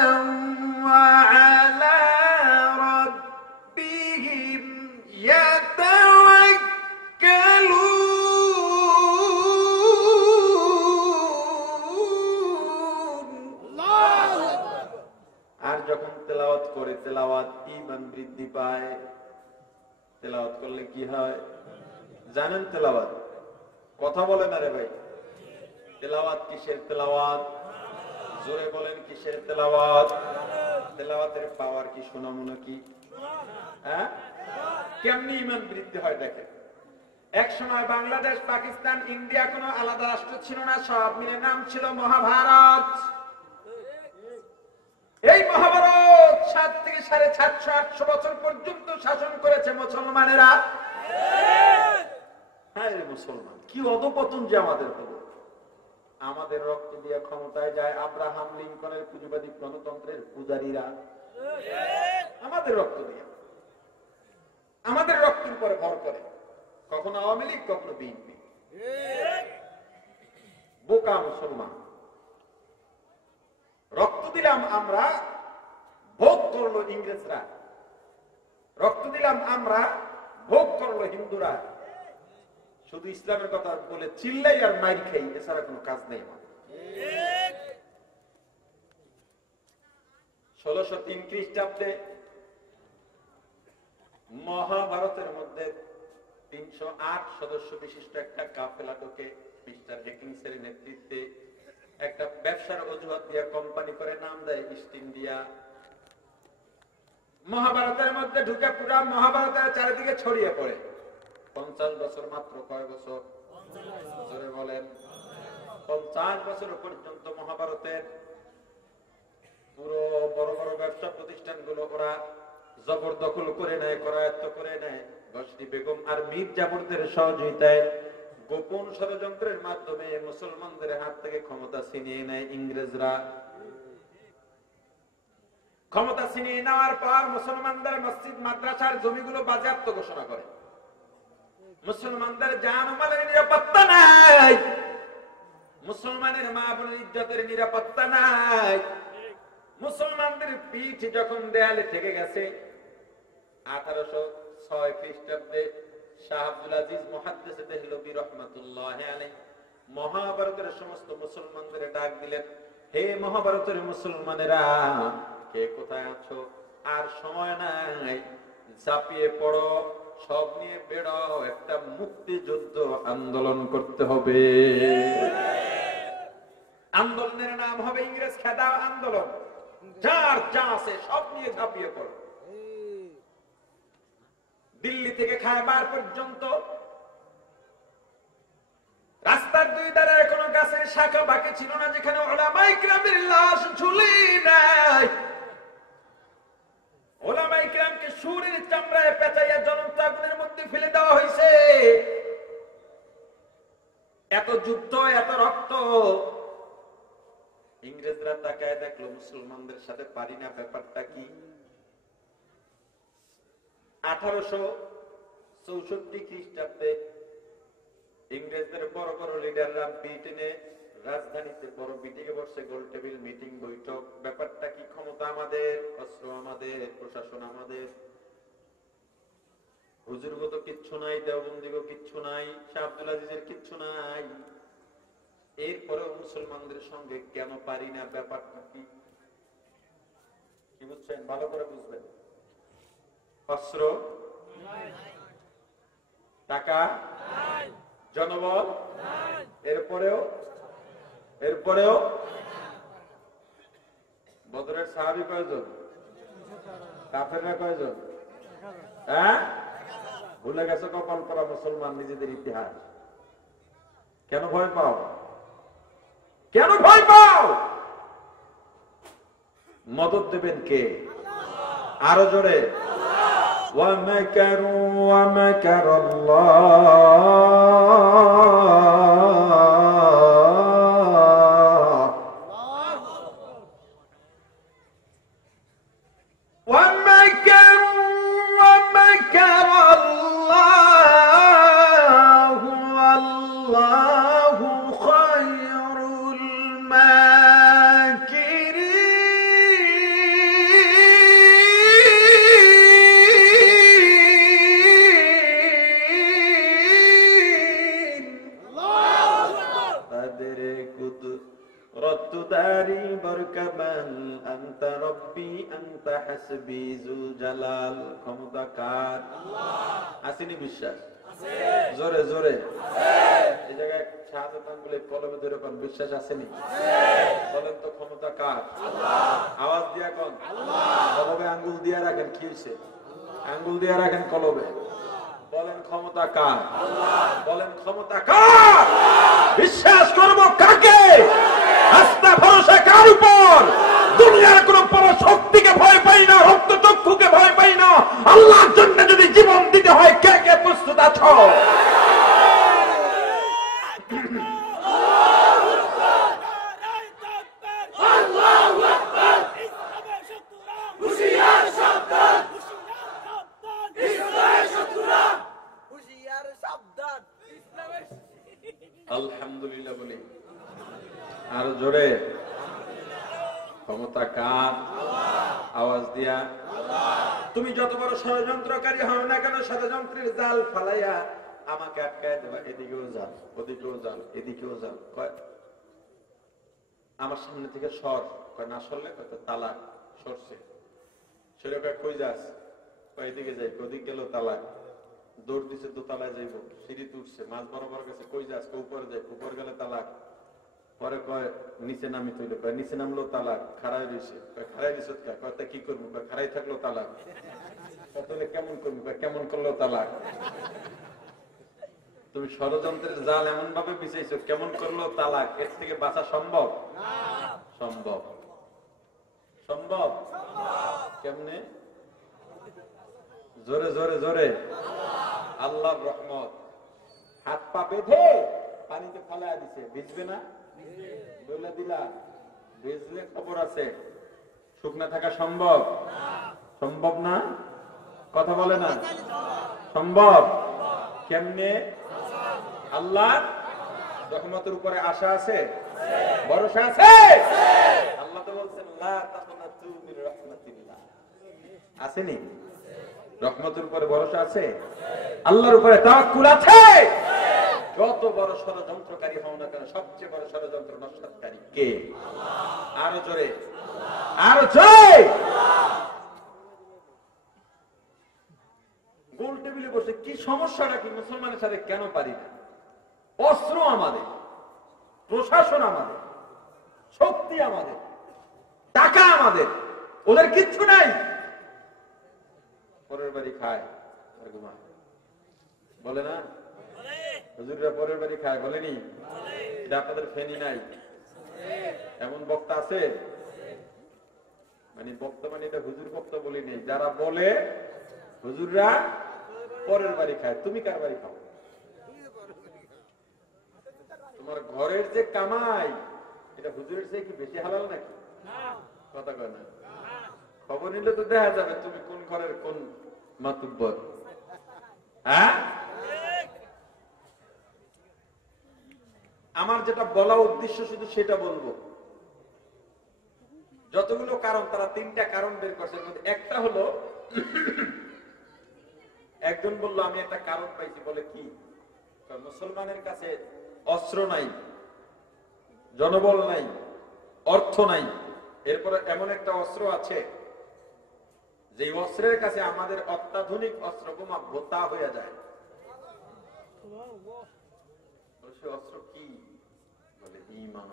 আর যখন তেলাওয়াত করে, তেলাওয়াত ঈমান বৃদ্ধি পায়। তেলাওয়াত করলে কি হয় জানেন? তেলাওয়াত কথা বলে না রে ভাই। তেলাওয়াত কিসের তেলাওয়াত? জোরে বলেন কিসের তেলাওয়াত? তেলাওয়াতের পাওয়ার কি শোনামুনা কি? হ্যাঁ, কেমনি ঈমান বৃদ্ধি হয় দেখেন। এক সময় বাংলাদেশ, পাকিস্তান, ইন্ডিয়া কোনো আলাদা রাষ্ট্র ছিল না, সব মিলে নাম ছিল মহাভারত। এই মহাভারত 7 থেকে 750-800 বছর পর্যন্ত শাসন করেছে মুসলমানেরা। হ্যাঁ রে মুসলমান, কি অধপতন যে আমাদের হলো। আমাদের রক্ত দিয়ে ক্ষমতায় যায় আব্রাহাম লিঙ্কনের পুঁজিবাদী গণতন্ত্রের পূজারীরা। আমাদের রক্ত দিয়ে, আমাদের রক্তের উপরে ভর করে, কখনো আওয়ামী লীগ, কখনো বিএনপি। বোকা মুসলমান। রক্ত দিলাম আমরা, ভোগ করলো ইংরেজরা। রক্ত দিলাম আমরা, ভোগ করলো হিন্দুরা। শুধু ইসলামের কথা বলে চিল্লাই আর মাইর খাই, এছাড়া কোনো কাজ নেই আমাদের। 1603 খ্রিস্টাব্দে মহাভারতের মধ্যে 308 সদস্য বিশিষ্ট একটা কাফেলা ঢোকে মিস্টার হেকিংসের নেতৃত্বে। একটা ব্যবসার অজুহাত দিয়ে কোম্পানি করে নাম দেয় ইস্ট ইন্ডিয়া। মহাভারতের মধ্যে ঢুকে পুরা মহাভারতের চারিদিকে ছড়িয়ে পড়ে। 50 বছর, মাত্র কয় বছর? জোরে বলেন। 50 বছর পর্যন্ত মহাভারতের পুরো বড় বড় ব্যবসা প্রতিষ্ঠানগুলো ওরা জবরদখল করে নেয়, করায়ত্ত করে নেয়। গজনী বেগম আর মীর জাফরদের সহযোগিতায় গোপন ষড়যন্ত্রের মাধ্যমে মুসলমানদের হাত থেকে ক্ষমতা ছিনিয়ে নেয় ইংরেজরা। ক্ষমতা ছিনিয়ে নেওয়ার পর মুসলমানদের মসজিদ মাদ্রাসার জমিগুলো বাজেয়াপ্ত ঘোষণা করে। মুসলমানদের জান ও মালের নিরাপত্তা নাই, মুসলমানের মা বোনের ইজ্জতের নিরাপত্তা নাই। মুসলমানদের পিঠ যখন দেয়ালে ঠেকে গেছে, 1806 খ্রিস্টাব্দে শাহ আব্দুল আজিজ মুহাদ্দিস দেহলভী রাহমাতুল্লাহি আলাইহি মহাভারতের সমস্ত মুসলমানদের ডাক দিলেন, হে মহাভারতের মুসলমানেরা, কে কোথায় আছো? আর সময় নাই, ঝাঁপিয়ে পড়ো, সব নিয়ে বেড়াও, একটা মুক্তিযুদ্ধ আন্দোলন করতে হবে। আন্দোলনের নাম হবে ইংরেজ খেদাও আন্দোলন। যার যা আছে সব নিয়ে ঝাঁপিয়ে পড়ো। দিল্লি থেকে খায়বার পর্যন্ত রাস্তার দুই ধারে কোনো গাছের শাখা বাকি ছিল না যেখানে উলামায়ে কিরামের লাশ ঝুলি নাই। উলামায়ে কিরামকে শুঁড়ের চামড়ায় পেঁচাইয়া জ্বলন্ত আগুনের মধ্যে ফেলে দেওয়া হয়েছে। এত যুদ্ধ, এত রক্ত। ইংরেজরা তাকায় দেখলো মুসলমানদের সাথে পারি না, ব্যাপারটা কি? 1864 খ্রিস্টাব্দে ইংরেজদের বড় বড় লিডাররা ব্রিটেনে রাজধানীতে বড় মিটিং এ বসে, গোল টেবিল মিটিং, বৈঠক। ব্যাপারটা কি? ক্ষমতা আমাদের, অস্ত্র আমাদের, প্রশাসন আমাদের। হুজুরগো কিচ্ছু নাই, দেওবন্দিগো কিচ্ছু নাই, শাহ আব্দুল আজিজের কিচ্ছু নাই। এরপরেও মুসলমানদের সঙ্গে কেন পারি না, ব্যাপারটা কি? কি বুঝছেন? ভালো করে বুঝবেন। অস্ত্র, টাকা, জনবল, এরপরেও বদরের সাহাবী কয়জন? কাফেররা কয়জন? হ্যাঁ, ভুলে গেছে কপাল পরা মুসলমান নিজেদের ইতিহাস। কেন ভয় পাও? কেন ভয় পাও? মদদ দেবেন কে? আরো জোরে। وَمَكَرُوا وَمَكَرَ اللَّهُ وَمَكَرُوا وَمَكَرَ اللَّهُ وَاللَّهُ خَيْرُ الْمَاكِرِينَ। কামাল আনতা রব্বি আনতা হাসবি যুল জালাল। ক্ষমতা কার? আল্লাহ। আসেনি বিশ্বাস? আছে। জোরে জোরে আছে। এই জায়গায় শাহাদাত বলে কলমে ধরে কোন বিশ্বাস আসেনি? আছে। বলেন তো ক্ষমতা কার? আল্লাহ। আওয়াজ দিয়া কোন? আল্লাহ। কলবে আঙ্গুল দিয়া রাখেন, কি হইছে? আঙ্গুল দিয়া রাখেন কলবে। বলেন ক্ষমতা কার? আল্লাহ। বলেন ক্ষমতা কার? আল্লাহ। বিশ্বাস করব কাকে? আস্থা ভরসা কার উপর? দুনিয়ার কোন বড় শক্তিকে ভয় পাই না, রক্ত চক্ষুকে ভয় পাই না। আল্লাহর জন্য যদি জীবন দিতে হয়, কে কে প্রস্তুত আছো? আলহামদুলিল্লাহ বলি আর জোরে। ক্ষমতা কার? আওয়াজ দিয়া। তুমি যত বড় ষড়যন্ত্রকারী হও না কেন, ষড়যন্ত্রের জাল ফালাইয়া আমাকে আটকায় দেবা। এদিকেও জাল, ওদিকেও জাল, এদিকেও জাল। আমার সামনে থেকে সর, না সরলে তালাক। সরছে, সেরকম কই যাস? এদিকে যাই, ওদিক গেল তালাক। দৌড় দিচ্ছে দোতলায় যাইব, সিঁড়ি তুলছে, মাছ বরাবর গেছে, কই যাস? উপরে যাই, উপর গেলে তালাক। পরে কয় নিচে নামি তৈল, কয় নিচে নামলো তালাক। খাড়াই রয়েছে, খাড়াই দিছ কি করবো? খাড়াই থাকলো তালাক। তাহলে কেমন করবো? কেমন করলো তালাক। তুমি ষড়যন্ত্রের জাল এমন ভাবে বিছাইছো, কেমন করলো তালাক। এর থেকে বাঁচা সম্ভব? সম্ভব। সম্ভব? কেমনে? জোরে জোরে জোরে। আল্লাহর রহমত। হাত পা বেঁধে পানিতে ফালাইয়া দিছে, ভিজবে না? বলে দিলা ভিজলে খবর আছে। শুকনা থাকা সম্ভব? সম্ভব না? কথা বলে না। সম্ভব। কেমনে? আল্লাহর রহমতের উপরে আশা আছে, ভরসা আছে। আল্লাহ তো বলছেন লা তাকনাতু মির রাহমাতিল্লাহ। আসেনি? রহমতের উপরে ভরসা আছে, আল্লাহর উপরে তাওয়াক্কুল আছে। যত বড় ষড়যন্ত্রকারী হও না কেন, সবচেয়ে বড় ষড়যন্ত্র নস্বাতকারী কে? আল্লাহ। আরো জোরে, আরো জোরে। গোল টেবিলে বসে কি সমস্যাটা কি? মুসলমানের সাথে কেন পারি না? অস্ত্র আমাদের, প্রশাসন আমাদের, শক্তি আমাদের, টাকা আমাদের, ওদের কিচ্ছু নাই। পরের বাড়ি খায় আর ঘুমায়, বলে না? হুজুররা পরের বাড়ি খায়, বলেনি? এটা আপনাদের ফেনি নাই? এমন বক্তা আছে? মানে বক্তা মানে এটা হুজুর বক্তা বলি নেই, যারা বলে হুজুররা পরের বাড়ি খায়। তুমি কার বাড়ি খাও? তোমার ঘরের যে কামাই, এটা হুজুরের চেয়ে কি বেশি হালাল নাকি? কথা কয় না। খবর নিলে তো দেখা যাবে তুমি কোন ঘরের কোন মাতুব্বর। হ্যাঁ, আমার যেটা বলা উদ্দেশ্য শুধু সেটা বলবো। যতগুলো কারণ, তারা তিনটা কারণ বের করছে। একটা হলো, একজন বলল আমি একটা কারণ পাইছি। বলে কি? মুসলমানের কাছে অস্ত্র নাই, জনবল নাই, অর্থ নাই, এরপরে এমন একটা অস্ত্র আছে যে অস্ত্রের কাছে আমাদের অত্যাধুনিক অস্ত্র বোমা ভোতা হয়ে যায়। সে অস্ত্র কি? বলে ঈমান।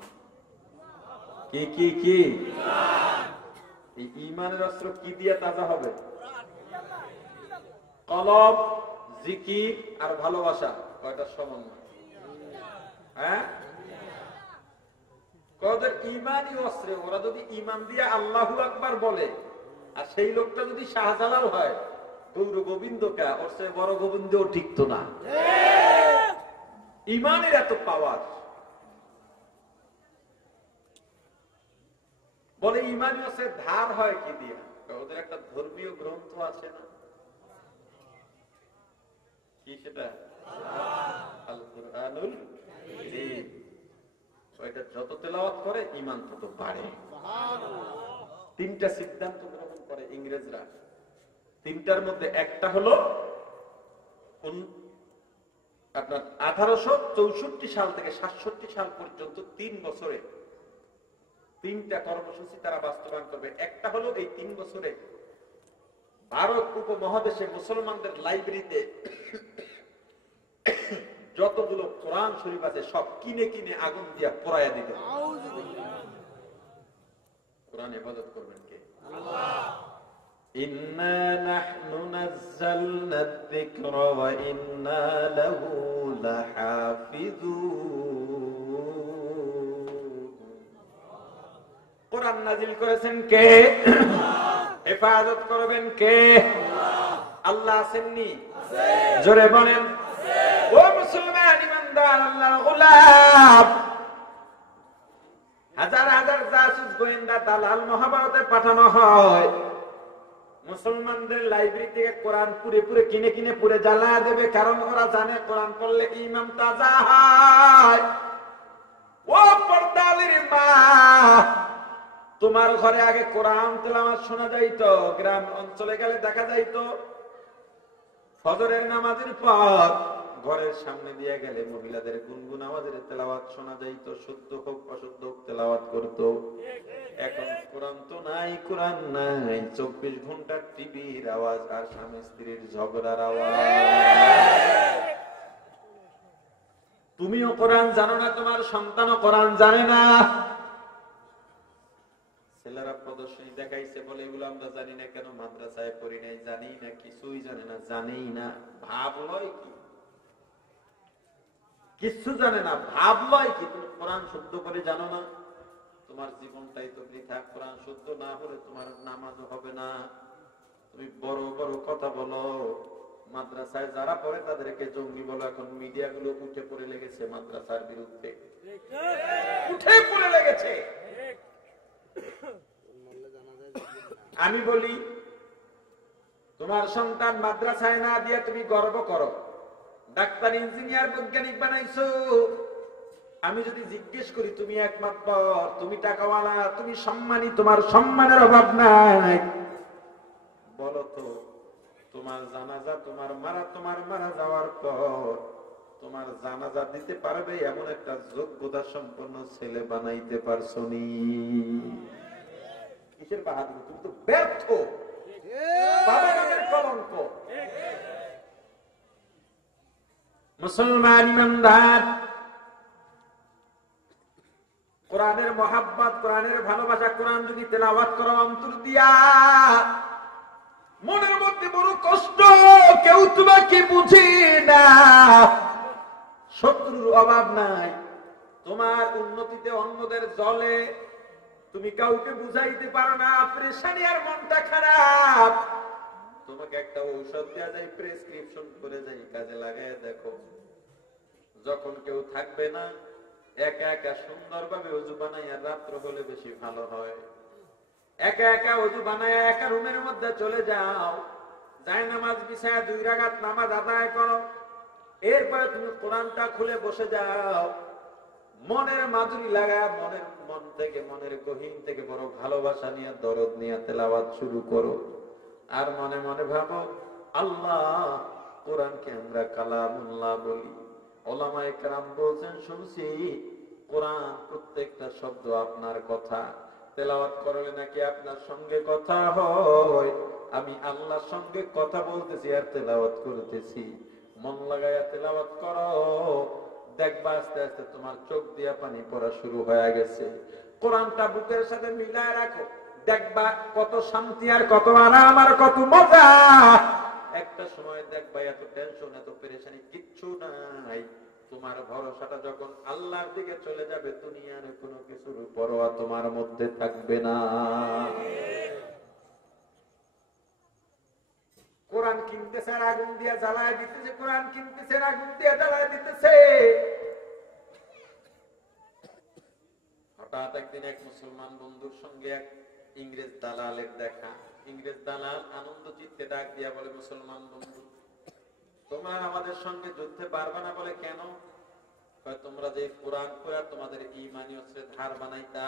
কি কি কি? এই ঈমানের অস্ত্র কি দিয়ে তাজা হবে? কলব, জিকির আর ভালোবাসা, কয়টা সমন্বয়? হ্যাঁ, ওদের ঈমানই অস্ত্রে। ওরা যদি ঈমান দিয়ে আল্লাহু আকবার বলে, আর সেই লোকটা যদি শাহজালাল হয়, গৌর গোবিন্দ কা, ওর চেয়ে বড় গোবিন্দও টিকতো না। ঈমানের এত পাওয়ার। বলে ঈমানি অস্ত্রে ধার হয় কি দিয়া? ওদের একটা ধর্মীয় গ্রন্থ আছে না? কি সেটা? আল কুরআনুল কারীম। ওইটা যত তেলাওয়াত করে ঈমান তত বাড়ে। তিনটা সিদ্ধান্ত গ্রহণ করে ইংরেজরা। তিনটার মধ্যে একটা হলো আপনার 1864 সাল থেকে 67 সাল পর্যন্ত 3 বছরে তিনটা কর্মসূচি তারা বাস্তবায়ন করবে। একটা হলো এই 3 বছরে ভারত উপমহাদেশে মুসলমানদের লাইব্রেরিতে যতগুলো কোরআন শরীফ আছে সব কিনে কিনে আগুন দিয়া পোড়াইয়া দিতে। কোরআন ইবাদত করবেন কে? আল্লাহ। ইন্না নাহনু নাযালনা যিকরা ওয়া ইন্না লাহু লাহাফিজুন। কোরআন নাযিল করেছেন কে? হেফাজত করবেন কে? আল্লাহ আছেননি? জোরে বলেন। ও মুসলমান ইমানদার আল্লাহর গোলাম, হাজার হাজার জাসুস গোয়েন্দা দালাল মহাভারতে পাঠানো হয়, মুসলমানদের লাইব্রেরি থেকে কোরআন পুরে পুরে কিনে কিনে পুরে জ্বালা দেবে। কারণ ওরা জানে কোরআন পড়লে ইমাম তাজা হয়। ও পর্দালির মা, তোমার ঘরে আগে কোরআন তেলাওয়াত শোনা যাইতো, গ্রাম অঞ্চলে গেলে দেখা যাইতো ফজরের নামাজের পর ঘরের সামনে দিয়ে গেলে মহিলাদের গুনগুন আওয়াজের তেলাওয়াত শোনা যাইতো। শুদ্ধ হোক অশুদ্ধ হোক তেলাওয়াত করতো। এখন কোরআন তো নাই, কোরআন নাই, 24 ঘন্টা টিভির আওয়াজ আর স্বামী স্ত্রীর ঝগড়ার আওয়াজ। তুমিও কোরআন জানো না, তোমার সন্তানও কোরআন জানে না। ছেলেরা প্রদর্শনী দেখাইছে বলে এগুলো আমরা জানি না, কেন মাদ্রাসায় পড়ি নাই, জানি না, কিছুই জানে না, জানেই না। ভাবলয় কি? কিছু জানে না, ভাবলয় কি? তুমি কোরআন শুদ্ধ করে জানো না, তোমার জীবনটাই তো বৃথা। কোরআন শুদ্ধ না হলে তোমার নামাজও হবে না। তুমি বড় বড় কথা বলো, মাদ্রাসায় যারা পড়ে তাদেরকে জঙ্গি বলো। এখন মিডিয়া গুলো উঠে পড়ে লেগেছে মাদ্রাসার বিরুদ্ধে, উঠে পড়ে লেগেছে। আমি বলি, তোমার সন্তান মাদ্রাসায় না দিয়ে তুমি গর্ব করো, ডাক্তার ইঞ্জিনিয়ার বৈজ্ঞানিক বানাইছো। আমি যদি জিজ্ঞেস করি তুমি একমাত্র, তুমি টাকাওয়ালা, তুমি সম্মানী, তোমার সম্মানের অভাব নাই, বলো তো তোমার জানাজা তোমার মারা যাওয়ার পর তোমার জানাজা দিতে পারবে এমন একটা যোগ্যতা সম্পন্ন ছেলে বানাইতে পারছো নি? কিসের বাহাদুরি? তুমি তো ব্যর্থ, বাবার কলঙ্ক। মুসলমান ইমানদার, কোরআনের মহাব্বত, কোরআনের ভালোবাসা, কোরআন যদি তেলাওয়াত করো অন্তর দিয়া, মনের মধ্যে বড় কষ্ট, কেউ তোমাকে বুঝে না, শত্রুর অভাব নাই, তোমার উন্নতিতে অন্যদের জলে, তুমি কাউকে বুঝাইতে পারো না, প্রেশানি আর মনটা খারাপ। তোমাকে একটা ঔষধ দেওয়া যায়, প্রেসক্রিপশন করে যাই, কাজে লাগায় দেখো। যখন কেউ থাকবে না, একা একা সুন্দরভাবে ওযু বানাইয়া রাত্র হলে বেশি ভালো হয়। একা একা ওযু বানাইয়া একা রুমের মধ্যে চলে যাও, যায় নামাজ বিছায়া 2 রাকাত নামাজ আদায় করো, এরপরে তুমি কোরআনটা খুলে বসে যাও, মনের মাধুরী লাগা, মন থেকে, মনের গহীন থেকে বড় ভালোবাসা নিয়ে, দরদ নিয়ে তেলাওয়াত শুরু করো। আর মনে মনে ভাবো, আল্লাহ, কোরআনকে আমরা কালামুল্লাহ বলি। ওলামায়ে কেরাম বলছেন, শুনছি কোরআন প্রত্যেকটা শব্দ আপনার কথা, তেলাওয়াত করলে নাকি আপনার সঙ্গে কথা হয়। আমি আল্লাহর সঙ্গে কথা বলতেছি আর তেলাওয়াত করতেছি। মন লাগাইয়া তেলাওয়াত করো, দেখবা আস্তে আস্তে তোমার চোখ দিয়া পানি পড়া শুরু হয়ে গেছে। কোরআনটা বুকের সাথে মিলায় রাখো, দেখবা কত শান্তি আর কত আরাম আর কত মজা। একটা সময় দেখবা এত টেনশন, এত পেরেশানি কিচ্ছু নাই। তোমার ভরসাটা যখন আল্লাহর দিকে চলে যাবে, দুনিয়ার কোনো কিছুর পরোয়া তোমার মধ্যে থাকবে না। কোরআন কিনতেছে আর আগুন দিয়ে জ্বালায় দিতেছে, কোরআন কিনতেছে আর আগুন দিয়ে জ্বালায় দিতেছে। হঠাৎ একদিন এক মুসলমান বন্ধুর সঙ্গে এক ইংরেজ দালালের দেখা। ইংরেজ দালাল আনন্দ চিত্তে ডাক দিয়া বলে, মুসলমান বন্ধু, তোমরা আমাদের সঙ্গে যুদ্ধে পারবে না বলে কেন? তোমরা যে কোরআন পড়া তোমাদের ঈমানি অস্ত্রে ধার বানাইতা,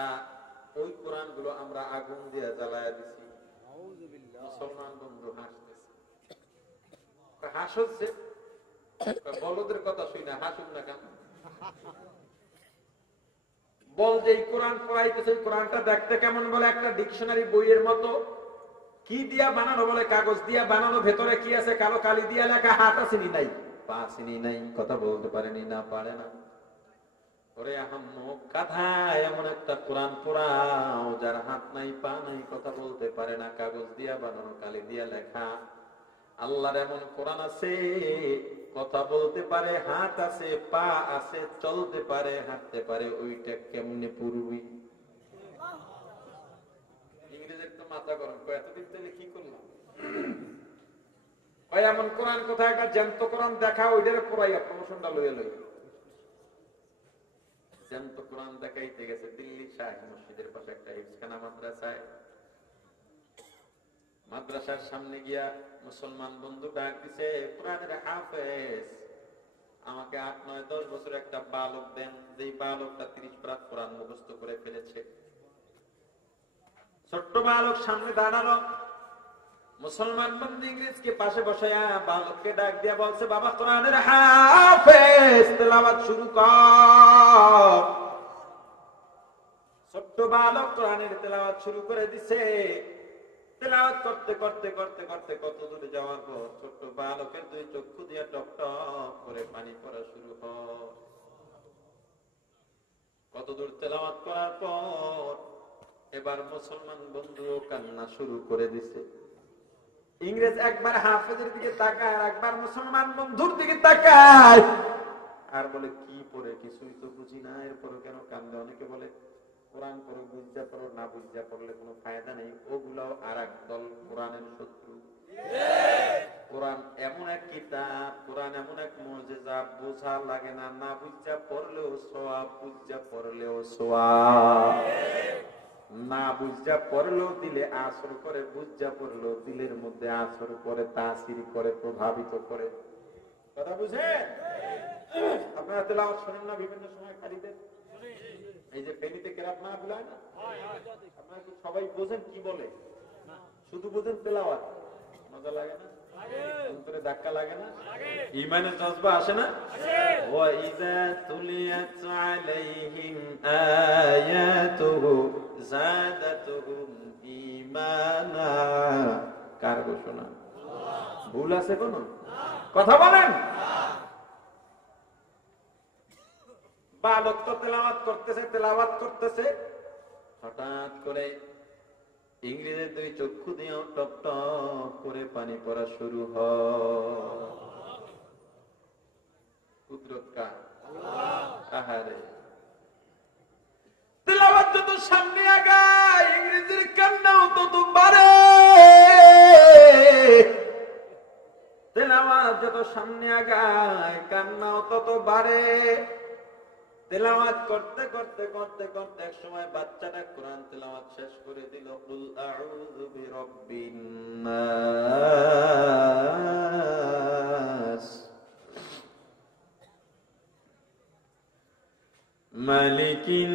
ওই কোরআন গুলো আমরা আগুন দিয়ে জ্বালায়া দিছি। মুসলমান বন্ধু হাসতেছে, হাসছে, বলদের কথা শুই না, হাসুক না কেন? বল যে এই কোরআন পড়াইতেছে, কোরআনটা দেখতে কেমন? বলে একটা ডিকশনারি বইয়ের মতো। কি দিয়া বানানো? বলে কাগজ দিয়া বানানো। ভেতরে কি আছে? কালো কালি দিয়া লেখা। হাত আসেনি নাই, পা আসেনি নাই, কথা বলতে পারেনি, না পারে না। ওরে আহাম্মক গাধা, এমন একটা কোরআন পড়াও যার হাত নাই, পা নাই, কথা বলতে পারে না, কাগজ দিয়া বানানো, কালি দিয়া লেখা। আল্লাহর এমন কোরআন আছে, কথা বলতে পারে, হাত আছে, পা আছে, চলতে পারে, হাঁটতে পারে, ওইটা কেমনে পড়বি? ইংরেজের তো মাথা গরম। এতদিন তাহলে কি করলাম? এমন কোরআন কোথায়? একটা জ্যান্ত কোরআন দেখা, ওইটারে পড়াইয়া প্রমোশনটা লইয়া লই। জ্যান্ত কোরআন দেখাইতে গেছে দিল্লি শাহী মসজিদের পাশে একটা হিফজখানা মাদ্রাসায়। মাদ্রাসার সামনে গিয়া মুসলমান বন্ধু ডাক দিছে, কোরআনের হাফেজ, আমাকে 8, 9, 10 বছর একটা বালক দেন, যে বালকটা 30 পারা কোরআন মুখস্থ করে ফেলেছে। ছোট্ট বালক সামনে দাঁড়ালো। মুসলমান বন্ধু ইংরেজকে পাশে বসায়া বালককে ডাক দিয়া বলছে, বাবা কোরআনের হাফেজ, তেলাওয়াত শুরু কর। ছোট্ট বালক কোরআনের তেলাওয়াত শুরু করে দিছে। তেলাওয়াত করতে করতে করতে করতে কত দূরে যাওয়ার পর ছোট্ট বালকের 2 চক্ষু দিয়ে টপ টপ করে পানি পড়া শুরু হয়। কত দূর তেলাওয়াত করার পর এবার মুসলমান বন্ধু কান্না শুরু করে দিছে। ইংরেজ একবার হাফেজের দিকে তাকায়, একবার মুসলমান বন্ধুর দিকে তাকায়, আর বলে, কি পড়ে কিছুই তো বুঝি না, এরপরে কেন কান্দে? অনেকে বলে কোরআন পড়ো, বুঝা পড়ো, না বুঝা পড়লে কোনো ফায়দা নেই। ওগুলাও আর এক দল কোরআনের শত্রু। কোরআন এমন এক কিতাব, কোরআন এমন এক মুজিজা, বোঝা লাগে না, না বুঝা পড়লেও সওয়াব, বুঝা পড়লেও সওয়াব। না বুঝা পড়লেও দিলে আসর করে, বুঝা পড়লেও দিলের মধ্যে আসর করে, তাসির করে, প্রভাবিত করে। কথা বুঝেন? আপনারা তেলাওয়াত শোনেন না বিভিন্ন সময় খালিদের? এই যে ফেনীতে কেরাত মাহফিল হয় না, আপনারা কি সবাই বোঝেন কি বলে? শুধু বোঝেন তেলাওয়াত? মজা লাগে না? অন্তরে ধাক্কা লাগে না? ঈমানের জজবা আসে না? ওয়া ইযা তুলিয়াত আলাইহিম আয়াতুহু যাদাতুহুম ঈমানা। কার ঘোষণা? ভুল আছে কোনো? কথা বলেন। বালক তো তেলাওয়াত করতেছে, হঠাৎ করে ইংরেজের 2 চক্ষু দিয়ে টপ টপ করে পানি পড়া শুরু হয়। কুদরত কার? আহারে, তেলাওয়াত যত সামনে আগায় ইংরেজের কান্নাও তত বাড়ে। তেলাওয়াত যত সামনে আগায় কান্নাও তত বাড়ে। তেলাওয়াত করতে করতে করতে করতে এক সময় বাচ্চাটা কোরআন তেলাওয়াত শেষ করে দিল। কুল আউযু বিরাব্বিন নাস মালিকিন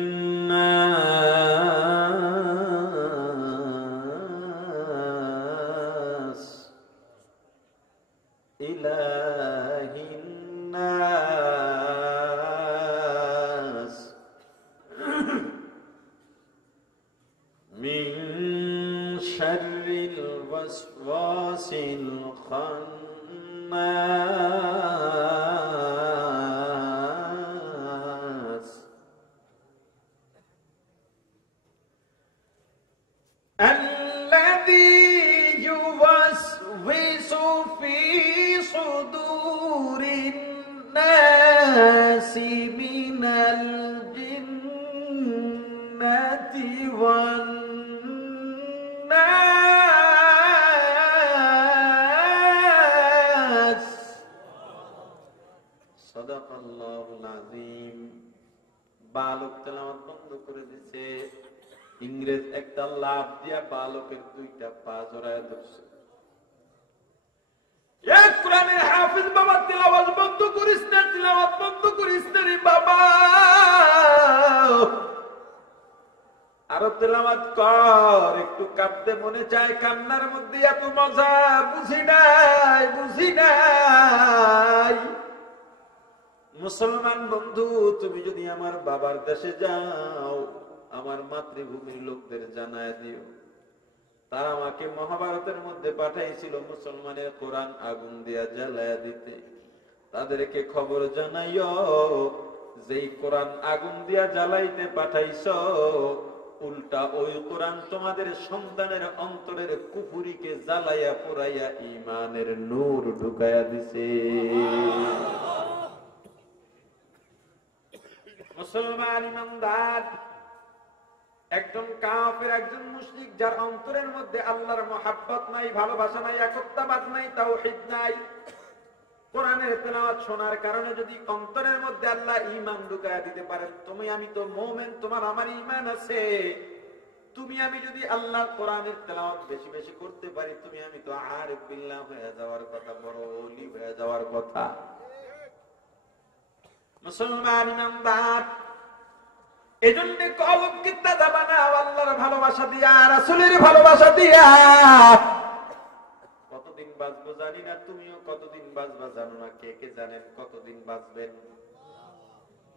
নাস ইলাহিন নাস মিন শাররিল ওয়াসওয়াসিল খান্নাস الذي يوسوس في صدور الناس من الجنة والناس صدق الله العظيم। বালক তেলাওয়াত বন্ধ করে দিয়েছে। ইংরেজ একটা লাফ দিয়া বালকের 2টা পা জড়ায় ধরছে। কোরআনের হাফেজ বাবা, তেলাওয়াত বন্ধ করিস না, তেলাওয়াত বন্ধ করিস না রে বাবা, আরো তেলাওয়াত কর। একটু কাঁদতে মনে চায়, কান্নার মধ্যে এত মজা বুঝি নাই। মুসলমান বন্ধু, তুমি যদি আমার বাবার দেশে যাও, আমার মাতৃভূমির লোকদের জানায় দিও, তারা আমাকে মহাভারতের মধ্যে পাঠাইছিল মুসলমানের কোরআন আগুন দিয়া জ্বালায়া দিতে। তাদেরকে খবর জানাইও, যেই কোরআন আগুন দিয়া জ্বালাইতে পাঠাইছ, উল্টা ওই কোরআন তোমাদের সন্তানের অন্তরের কুফুরিকে জ্বালাইয়া পোড়াইয়া ঈমানের নূর ঢুকাইয়া দিছে। মুসলমান ইমানদার, একজন কাফের, একজন মুশরিক, যার অন্তরের মধ্যে আল্লাহর মহাব্বত নাই, ভালোবাসা নাই, একত্ববাদ নাই, তাওহীদ নাই, কোরআনের তেলাওয়াত শোনার কারণে যদি অন্তরের মধ্যে আল্লাহ ঈমান ঢুকায়া দিতে পারে, তুমি আমি তো মুমিন, তোমার আমার ঈমান আছে, তুমি আমি যদি আল্লাহর কোরআনের তেলাওয়াত বেশি বেশি করতে পারি, তুমি আমি তো আরিফ বিল্লাহ হয়ে যাওয়ার কথা, বড় ওলি হয়ে যাওয়ার কথা। মুসলমান ইমানদার, এজন্য কলব কিত্তা যাবানা আল্লাহর ভালোবাসা দিয়া, রাসূলের ভালোবাসা দিয়া। কতদিন বাঁচবো জানি না, তুমিও কতদিন বাঁচবা জানো না। কে কে জানেন কতদিন বাঁচবেন?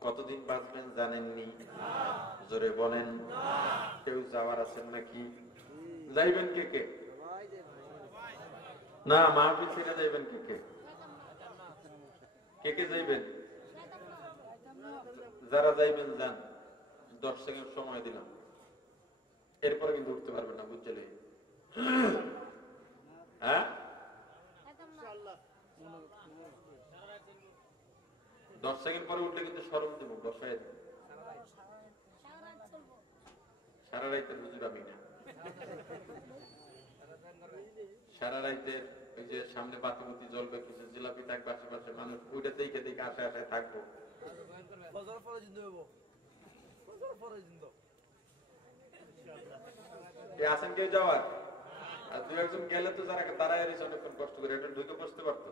কতদিন বাঁচবেন জানেননি? জোরে বলেন। কেউ যাওয়ার আছেন নাকি? যাইবেন কে কে? না, মাহফিল ছেড়ে যাইবেন কে কে? কে কে যাইবেন? যারা যাইবেন যান, 10 সেকেন্ড সময় দিলাম, এরপরে কিন্তু উঠতে পারবেন না, বুঝলে? হ্যাঁ, 10 সেকেন্ড পরে উঠলে কিন্তু সরল দেবো, বসায় দেবো। সারা রাইতের হুজুর আমি না। সারা রাইতের ওই যে সামনে বাতিবতি জ্বলবে, কিছু জিলাপি থাকবে আশেপাশে, মানুষ ওইটাতেই খেতে আশায় আশায় থাকবো। আসেন কেউ যাওয়ার? আর 2-1 গেলে তো যারা দাঁড়ায় রয়েছে অনেকক্ষণ কষ্ট করে, এটা ঢুকে বসতে পারতো।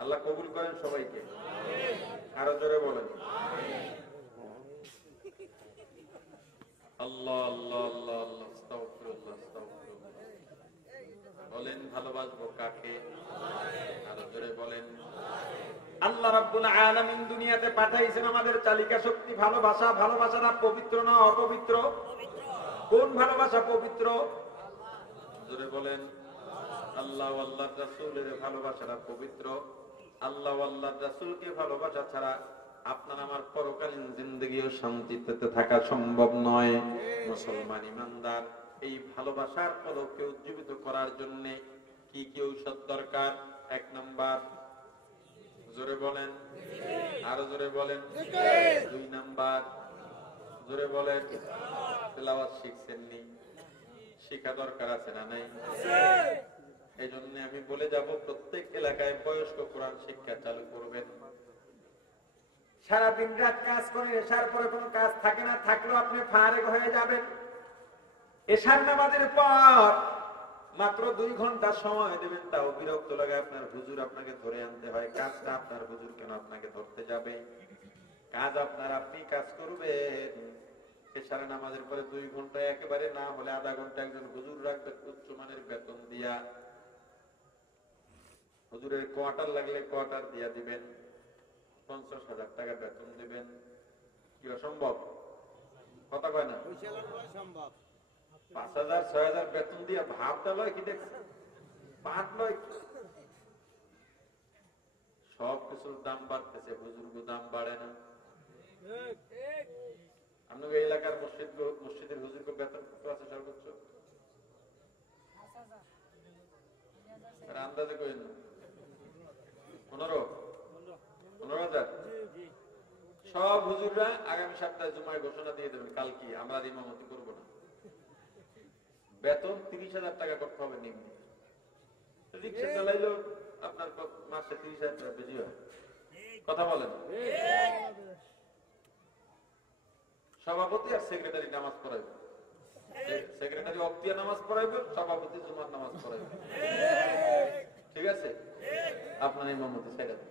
আল্লাহ কবুল করেন সবাইকে। আরো জোরে বলেন আল্লাহ আল্লাহ আল্লাহ আল্লাহ, আস্তাগফিরুল্লাহ আস্তাগফিরুল্লাহ। বলেন ভালোবাসবো কাকে? আরো জোরে বলেন। আল্লাহ রাব্বুল আলামিন দুনিয়াতে পাঠাইছেন আমাদের চালিকা শক্তি ভালোবাসা। ভালোবাসাটা পবিত্র না অপবিত্র? কোন ভালোবাসা পবিত্র? জোরে বলেন। আল্লাহ ও আল্লাহর রাসূলের ভালোবাসাটা পবিত্র। আল্লাহ ও আল্লাহর রাসূলকে ভালোবাসা ছাড়া আপনার আমার পরকালীন জিন্দেগিও শান্তিতে থাকা সম্ভব নয়। মুসলমান ইমানদার, এই ভালোবাসার পলকে উজ্জীবিত করার জন্য কি কি ঔষধ দরকার? 1 নাম্বার, জোরে বলেন। আরো জোরে বলেন। 2 নাম্বার, জোরে বলেন। তেলাওয়াত শিখছেননি? শিখা দরকার আছে না নাই? এই জন্য আমি বলে যাব, প্রত্যেক এলাকায় বয়স্ক কোরআন শিক্ষা চালু করবেন। সারাদিন রাত কাজ করে, এশার পরে কোনো কাজ থাকে না, থাকলেও আপনি ফারেগ হয়ে যাবেন। এশার নামাজের পর মাত্র 2 ঘন্টা সময় দেবেন, তাও বিরক্ত লাগে আপনার, হুজুর আপনাকে ধরে আনতে হয়। কাজটা আপনার, হুজুর কেন আপনাকে ধরতে যাবে? কাজ আপনার, আপনি কাজ করবেন। এশার নামাজের পরে 2 ঘন্টা, একেবারে না হলে আধা ঘন্টা একজন হুজুর রাখবেন উচ্চমানের বেতন দিয়া। হুজুরের কোয়ার্টার লাগলে কোয়ার্টার দিয়া দিবেন, 50,000 টাকা বেতন দিবেন। কি অসম্ভব? কথা কয় না? 5,000 6,000 বেতন দিয়া ভাবটা লয় কি? দেখছেন পাট লয়? সব কিছুর দাম বাড়তেছে, হুজুরগো দাম বাড়ে না। আপনাদের এলাকার মসজিদের হুজুরগো বেতন কত আছে সর্বোচ্চ? আন্দাজে কইেন না, 15,000। সব হুজুররা আগামী সপ্তাহে জুমায় ঘোষণা দিয়ে দেবেন, কালকে আমরা ইমামতি করবো না। বেতন 30,000 টাকা করতে হবে নিম্ন। রিক্সা চালাইলেও আপনার মাসে 30,000 টাকা বেশি হয়। কথা বলেন। সভাপতি আর সেক্রেটারি নামাজ পড়াইবে, সেক্রেটারি অক্তিয়া নামাজ পড়াইবে, সভাপতি জুমার নামাজ পড়াইবে। ঠিক আছে? আপনার ইমামতি ছেড়ে দেন।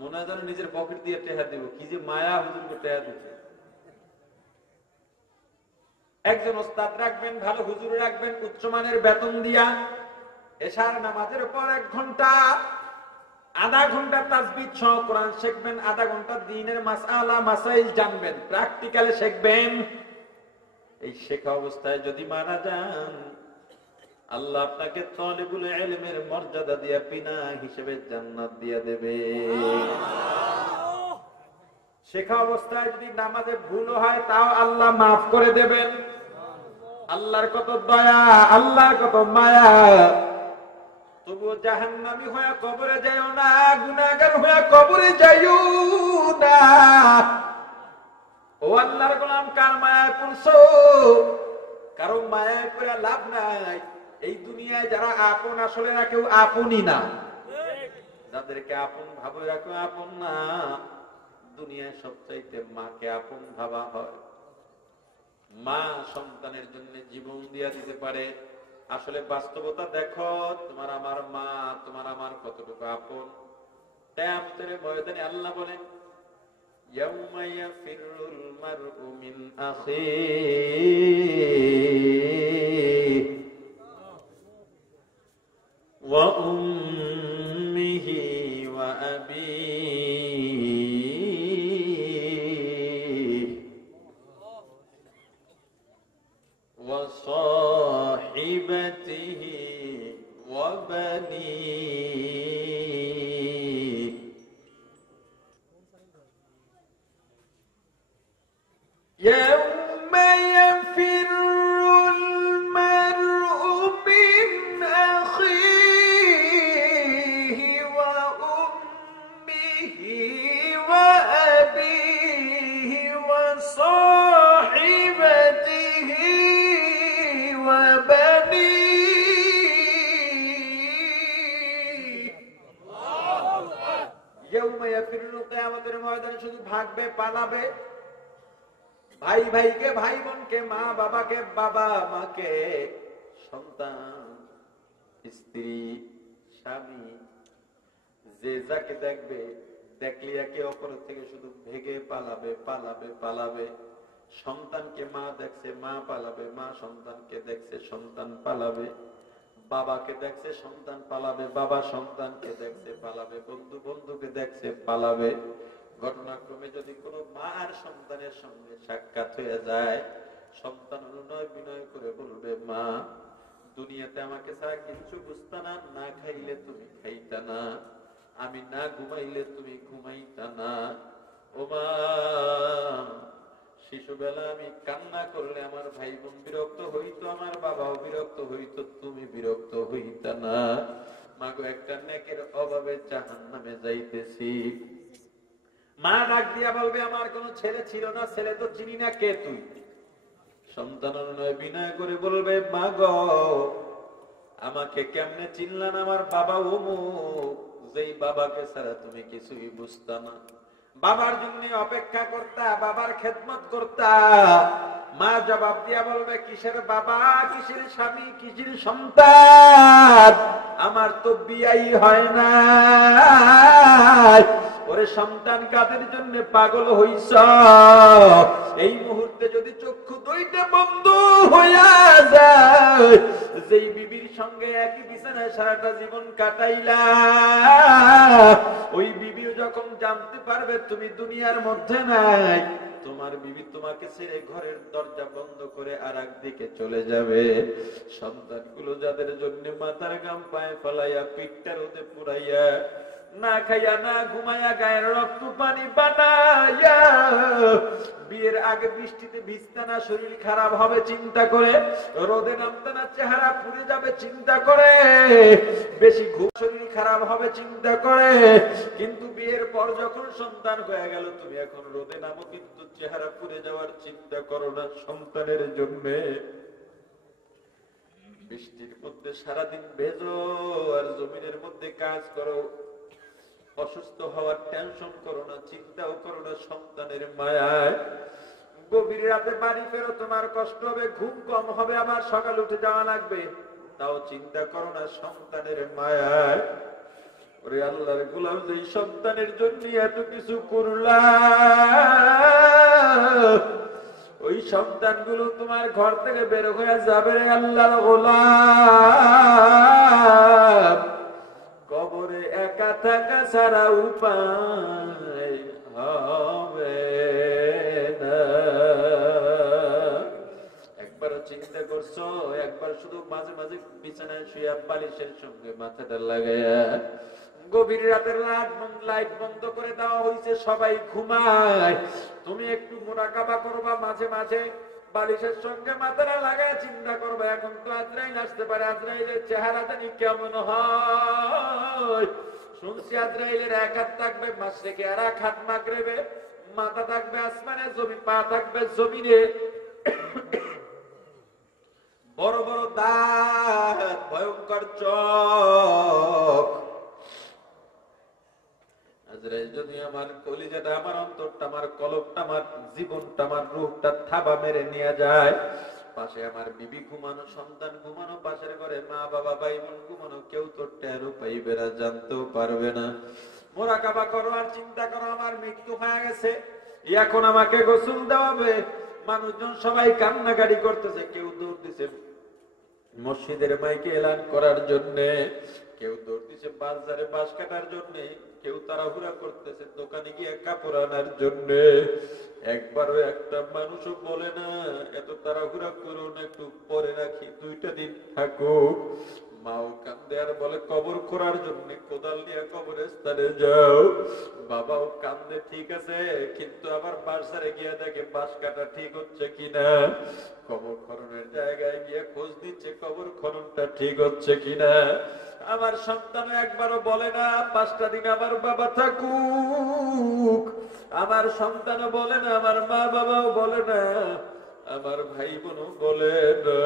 মনে হয় যেন নিজের পকেট দিয়ে টেহা দিব। কি যে মায়া হুজুরকে টেহা দিচ্ছে। একজন ওস্তাদ রাখবেন, ভালো হুজুর রাখবেন, উচ্চমানের বেতন দিয়া। এশার নামাজের পর 1 ঘন্টা আধা ঘন্টা তাসবিহ সহ কোরআন শিখবেন, আধা ঘন্টা দ্বীনের মাসআলা মাসাইল জানবেন, প্র্যাকটিক্যালি শিখবেন। এই শেখা অবস্থায় যদি মারা যান, আল্লাহ আপনাকে তালিবুল ইলমের মর্যাদা দিয়া বিনা হিসেবে জান্নাত দিয়া দেবে। শেখা অবস্থায় যদি নামাজে ভুল হয় তাও আল্লাহ মাফ করে দেবেন। আল্লাহর কত দয়া, আল্লাহর কত মায়া। তবুও জাহান্নামী হয়ে কবরে যাইও না, গুনাহগার হয়ে কবরে যাইও না। ও আল্লাহর গোলাম, কার মায়ায় পড়ছো? কারো মায়ায় পড়ে লাভ নাই। এই দুনিয়ায় যারা আপন আসলে এরা কেউ আপনই না। যাদেরকে আপন ভাবে এরা কেউ আপন না। দুনিয়ায় সবচাইতে মাকে আপন ভাবা হয়। মা সন্তানের জন্য জীবন দিয়া দিতে পারে। আসলে বাস্তবতা দেখো, তোমার আমার মা তোমার আমার কতটুকু আপন। কিয়ামতের ময়দানে আল্লাহ বলেন, ইয়াউমা ইয়াফিরুল মারউ মিন আখিহি ওয়া উম্মিহি ওয়া আবিহি ওয়া সাহিবাতিহি ওয়া বানিহি يوم يفر المرء من أخيه وأمه وأبيه وصاحبته وبنيه يوم يفر القيامة الموعدان শুধু ভাগবে পালাবে। ভাই ভাইকে, ভাই বোনকে, মা বাবাকে, বাবা মাকে, সন্তান, স্ত্রী, স্বামী, যে যাকে দেখবে, দেখলে একে অপরের থেকে শুধু ভেগে পালাবে পালাবে পালাবে। সন্তানকে মা দেখছে, মা পালাবে, মা সন্তানকে দেখছে, সন্তান পালাবে। বাবাকে দেখছে, সন্তান পালাবে, বাবা সন্তানকে দেখছে, পালাবে। বন্ধু বন্ধুকে দেখছে, পালাবে। ঘটনাক্রমে যদি কোনো মা আর সন্তানের সঙ্গে সাক্ষাৎ হয়ে যায়, সন্তান অনুনয় বিনয় করে বলবে, মা দুনিয়াতে আমাকে ছাড়া কিছু বুঝতা না, না খাইলে তুমি খাইতা না, আমি না ঘুমাইলে তুমি ঘুমাইতা না। ও মা, শিশুবেলা আমি কান্না করলে আমার ভাই বোন বিরক্ত হইতো, আমার বাবাও বিরক্ত হইতো, তুমি বিরক্ত হইতা না। মাগো, একটা নেকের অভাবে জাহান্নামে যাইতেছি। মা ডাক দিয়া বলবে, আমার কোন ছেলে ছিল না, ছেলে তো চিনি না, কে তুই? সন্তান অনুনয় বিনয় করে বলবে, মা গো, আমাকে কেমনে চিনলাম? আমার বাবা অমুক, যেই বাবাকে ছাড়া তুমি কিছুই বুঝতা না। বাবার জন্য অপেক্ষা করতা, বাবার খেদমত করতা। মা জবাব দিয়া বলবে, কিসের বাবা, কিসের স্বামী, কিসের সন্তান? আমার তো বিয়াই হয় না। ওরে সন্তান, কাদের জন্য পাগল হইছ? এই মুহূর্তে যদি চক্ষু দুইটা বন্ধ হইয়া যায়, যেই বিবির সঙ্গে একই বিছানায় সারাটা জীবন কাটাইলা, ওই বিবিও যখন জানতে পারবে তুমি দুনিয়ার মধ্যে নাই, তোমার বিবি তোমাকে ছেড়ে ঘরের দরজা বন্ধ করে আর একদিকে চলে যাবে। সন্তানগুলো যাদের জন্য মাথার ঘাম পায়ে ফেলাইয়া, পিঠটা রোদে পুরাইয়া, না খাইয়া না ঘুমাইয়া, গায়ের রক্ত পানি বানাইয়া, বিয়ের আগে বৃষ্টিতে ভিজতে না, শরীর খারাপ হবে চিন্তা করে, রোদে নামতে না চেহারা পুড়ে যাবে চিন্তা করে, বেশি ঘুম শরীর খারাপ হবে চিন্তা করে। কিন্তু বিয়ের পর যখন সন্তান হয়ে গেল, তুমি এখন রোদে নামো কিন্তু চেহারা পুড়ে যাওয়ার চিন্তা করো না সন্তানের জন্য। বৃষ্টির মধ্যে সারাদিন ভেজো আর জমিনের মধ্যে কাজ করো, অসুস্থ হওয়ার টেনশন করো না, চিন্তাও করো না সন্তানের মায়ায়। গভীর রাতে বাড়ি ফেরো, তোমার কষ্ট হবে, ঘুম কম হবে, আবার সকাল উঠে যাওয়া লাগবে, তাও চিন্তা করো না সন্তানের মায়ায়। ওরে আল্লাহর গোলাম, যে সন্তানের জন্য এত কিছু করলাম, ওই সন্তানগুলো তোমার ঘর থেকে বের হয়ে যাবে রে আল্লাহর গোলাম। কবরে একা থাকা ছাড়া উপায় হবে না। একবার চিন্তা করছো, একবার শুধু মাঝে মাঝে বিছানায় শুয়ে বালিশের সঙ্গে মাথাটা লাগাইয়া, গভীর রাতের লাইট বন্ধ করে দেওয়া হয়েছে, সবাই ঘুমায়, তুমি একটু মুরাকাবা করবা, মাঝে মাঝে বালিশের সঙ্গে মাথাটা লাগায় চিন্তা করবা, এখন তো আজরাইল আসতে পারে, আজরাইলের চেহারা জানি কেমন হয়। শুনছি আজরাইলের এক হাত থাকবে মাশরিকে আর এক হাত মাগরিবে, মাথা থাকবে আসমানে, জমি পা থাকবে জমিনে, বড় বড় দাঁত, ভয়ঙ্কর চোখ। আজরাইল যদি আমার কলিজাটা, আমার অন্তরটা, আমার কলবটা, আমার জীবনটা, আমার রূহটা থাবা মেরে নিয়ে যায়, পাশে আমার বিবি ঘুমানো, সন্তান ঘুমানো, পাশের ঘরে মা বাবা ভাই বোন ঘুমানো, কেউ তো টেরও পাইবে না, জানতেও পারবে না। মুরাকাবা করো আর চিন্তা করো, আমার মৃত্যু হয়ে গেছে, এখন আমাকে গোসল দেওয়াবে। মানুষজন সবাই কান্নাকাটি করতেছে, কেউ দৌড় দিছে মসজিদের মাইকে এলান করার জন্য, কেউ দৌড় দিছে বাজারে বাঁশ কাটার জন্য, কেউ তাড়াহুড়া করতেছে দোকানে গিয়ে কাপড় আনার জন্য। একবারও একটা মানুষও বলে না এত তাড়াহুড়া করুন, একটু পরে রাখি, 2টা দিন থাকুক। মাও কান্দে আর বলে কবর খোঁড়ার জন্য কোদাল নিয়ে কবরের স্থানে যাও। বাবাও কান্দে, ঠিক আছে, কিন্তু আবার বাসারে গিয়ে দেখে বাঁশ কাটা ঠিক হচ্ছে কিনা, কবর খননের জায়গায় গিয়ে খোঁজ দিচ্ছে কবর খননটা ঠিক হচ্ছে কিনা। আমার সন্তান একবারও বলে না 5টা দিন আমার বাবা থাকুক, আমার সন্তানও বলে না, আমার মা বাবাও বলে না, আমার ভাই বোনও বলে না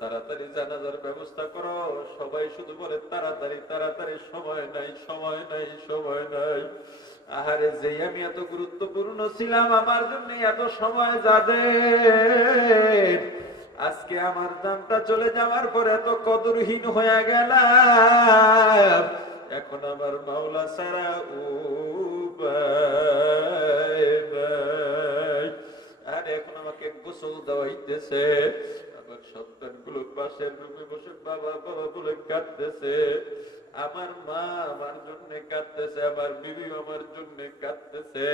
তাড়াতাড়ি জানাজার ব্যবস্থা করো। সবাই শুধু বলে তাড়াতাড়ি তাড়াতাড়ি, সময় নাই সময় নাই সময় নাই। আহারে, যে আমি এত গুরুত্বপূর্ণ ছিলাম, আমার জন্য এত সময় যাদের, আজকে আমার জানটা চলে যাওয়ার পর এত কদরহীন হয়ে গেলাম, এখন আমার মাওলা ছাড়া উপায় নাই। আর এখন আমাকে গোসল দেওয়াইতেছে, আমার সন্তানগুলো পাশের রুমে বসে বাবা বাবা বলে কাঁদতেছে, আমার মা আমার জন্য কাঁদতেছে, আমার বিবি আমার জন্য কাঁদতেছে।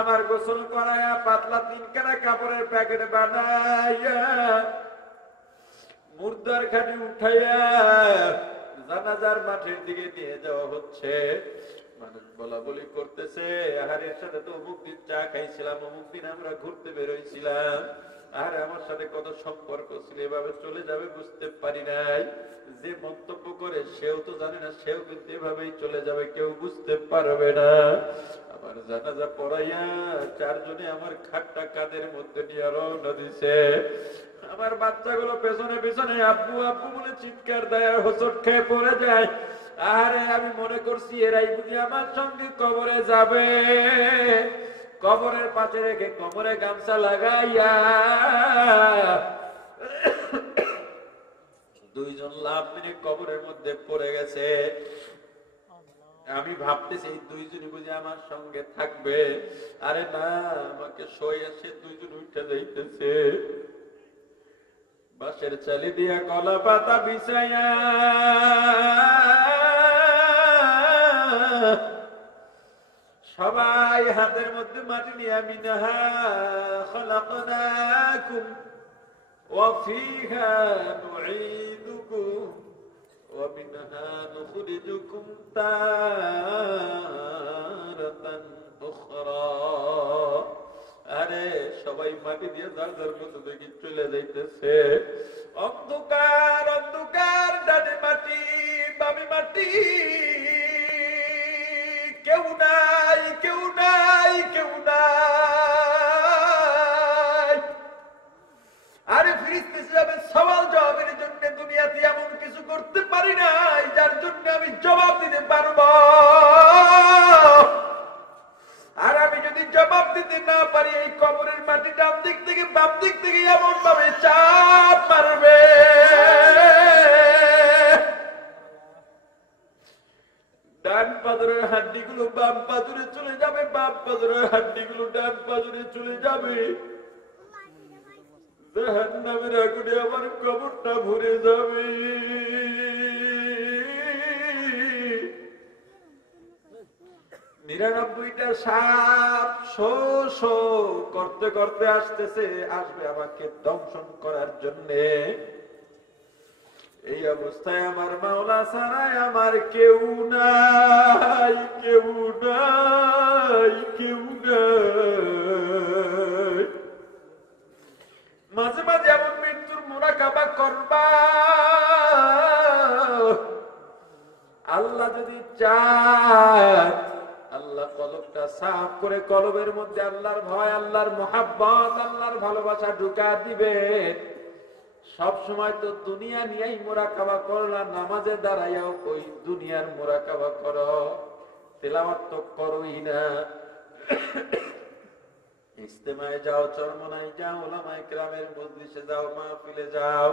আমার গোসল করায়া পাতলা 3খানা কাপড়ের প্যাকেট বানাইয়া মুর্দার খাটি উঠাইয়া জানাজার মাঠের দিকে নিয়ে যাওয়া হচ্ছে। মানুষ বলা বলি করতেছে, আহারের সাথে তো অমুক দিন চা খাইছিলাম, অমুক দিন আমরা ঘুরতে বেরোইছিলাম, আর আমার সাথে কত সম্পর্ক ছিল, এভাবে চলে যাবে বুঝতে পারি নাই। যে মন্তব্য করে সেও তো জানে না, সেও কিন্তু এভাবেই চলে যাবে, কেউ বুঝতে পারবে না। আমার জানাজা পড়াইয়া 4 জনে আমার খাটটা কাঁধের মধ্যে নিয়ে রওনা দিছে। আমার বাচ্চাগুলো পেছনে পেছনে আব্বু আব্বু বলে চিৎকার দেয়, হোঁচট খেয়ে পড়ে যায়। আরে আমি মনে করছি এরাই বুঝি আমার সঙ্গে কবরে যাবে, কবরের পাশে রেখে কোমরে গামছা লাগাইয়া 2 জন লাফ মেরে কবরের মধ্যে পড়ে গেছে। আমি ভাবতেছি এই 2 জন বুঝি আমার সঙ্গে থাকবে, আরে না, আমাকে সই আসে 2 জন উঠে যাইতেছে। বাঁশের চালি দিয়া কলা পাতা বিছাইয়া সবাই হাতের মধ্যে মাটি নিয়ে মিনহা খলাকনাকুম ওয়া ফিহা নুঈদুকুম ওয়া মিনহা নুখরিজুকুম তারাতান উখরা। আরে সবাই মাটি দিয়ে যার যার মতো দেখি চলে যাইতেছে। অন্ধকার অন্ধকার, ডানে মাটি বামে মাটি, কেউ নাই কেউ নাই কেউ নাই। আরে ফিরিস্তা হিসেবে সওয়াল জবাবের জন্য দুনিয়াতে এমন কিছু করতে পারি নাই যার জন্য আমি জবাব দিতে পারবো। আর আমি যদি জবাব দিতে না পারি, এই কবরের মাটি ডান দিক থেকে বাম দিক থেকে এমন ভাবে চাপ মারবে, ডান পাজরের হাড্ডিগুলো বাম পাজরে চলে যাবে, বাম পাজরের হাড্ডিগুলো ডান পাজরে চলে যাবে। জাহান্নামের আগুনে আমার কবরটা ভরে যাবে। 99টা সাপ শো শো করতে করতে আসতেছে, আসবে আমাকে দংশন করার জন্যে। এই অবস্থায় আমার মাওলা ছাড়াই আমার কেউ নাই, কেউ নাই, কেউ নাই। মাঝে মাঝে এমন মৃত্যুর মুরাকাবা করবা, আল্লাহ যদি চান আল্লাহ কলবটা সাফ করে কলবের মধ্যে আল্লাহর ভয়, আল্লাহর মোহাব্বত, আল্লাহর ভালোবাসা ঢুকা দিবে। সব সময় তো দুনিয়া নিয়েই মুরাকাবা করলা, নামাজে দাঁড়াইয়াও ওই দুনিয়ার মুরাকাবা করো, তেলাওয়াত তো করোই না। ইজতেমায় যাও, চরমনায় যাও, উলামায়ে কেরামের মজলিসে যাও, মাহফিলে যাও,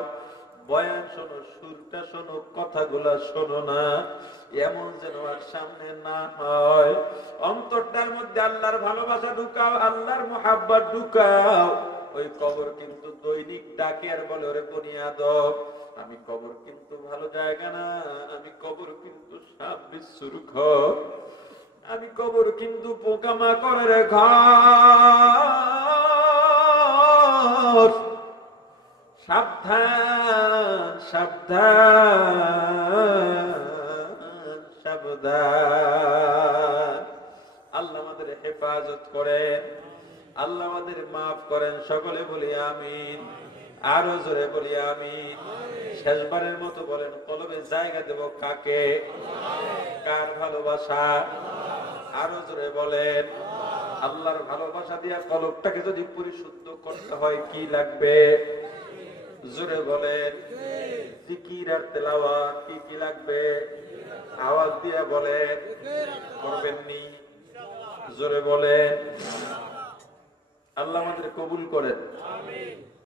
বয়ান শোনো, সুরটা শোনো, কথাগুলা শোনো না, এমন যেন আর সামনে না হয়। অন্তরটার মধ্যে আল্লাহর ভালোবাসা ঢুকাও, আল্লাহর মোহাব্বত ঢুকাও। ওই কবর কিন্তু দৈনিক ডাকে আর বলে, ওরে বুনিয়াদম, আমি কবর কিন্তু ভালো জায়গা না, আমি কবর কিন্তু সাপ বিচ্ছুর ঘর, আমি কবর কিন্তু পোকামাকড়ের ঘর। সাবধান সাবধান সাবধান। আল্লাহ আমাদের হেফাজত করেন, আল্লাহ আমাদের মাফ করেন। সকলে বলি আমিন, আরো জোরে বলি আমিন। শেষবারের মতো বলেন, কলবে জায়গা দেব কাকে? কার ভালোবাসা? আরো জোরে বলেন। আল্লাহর ভালোবাসা দিয়া কলবটাকে যদি পরিশুদ্ধ করতে হয় কি লাগবে? জোরে বলেন। জিকির আর তেলাওয়াত। কি কি লাগবে? আওয়াজ দিয়ে বলেন, করবেননি? জোরে বলেন। আল্লাহ আমাদের কবুল করেন।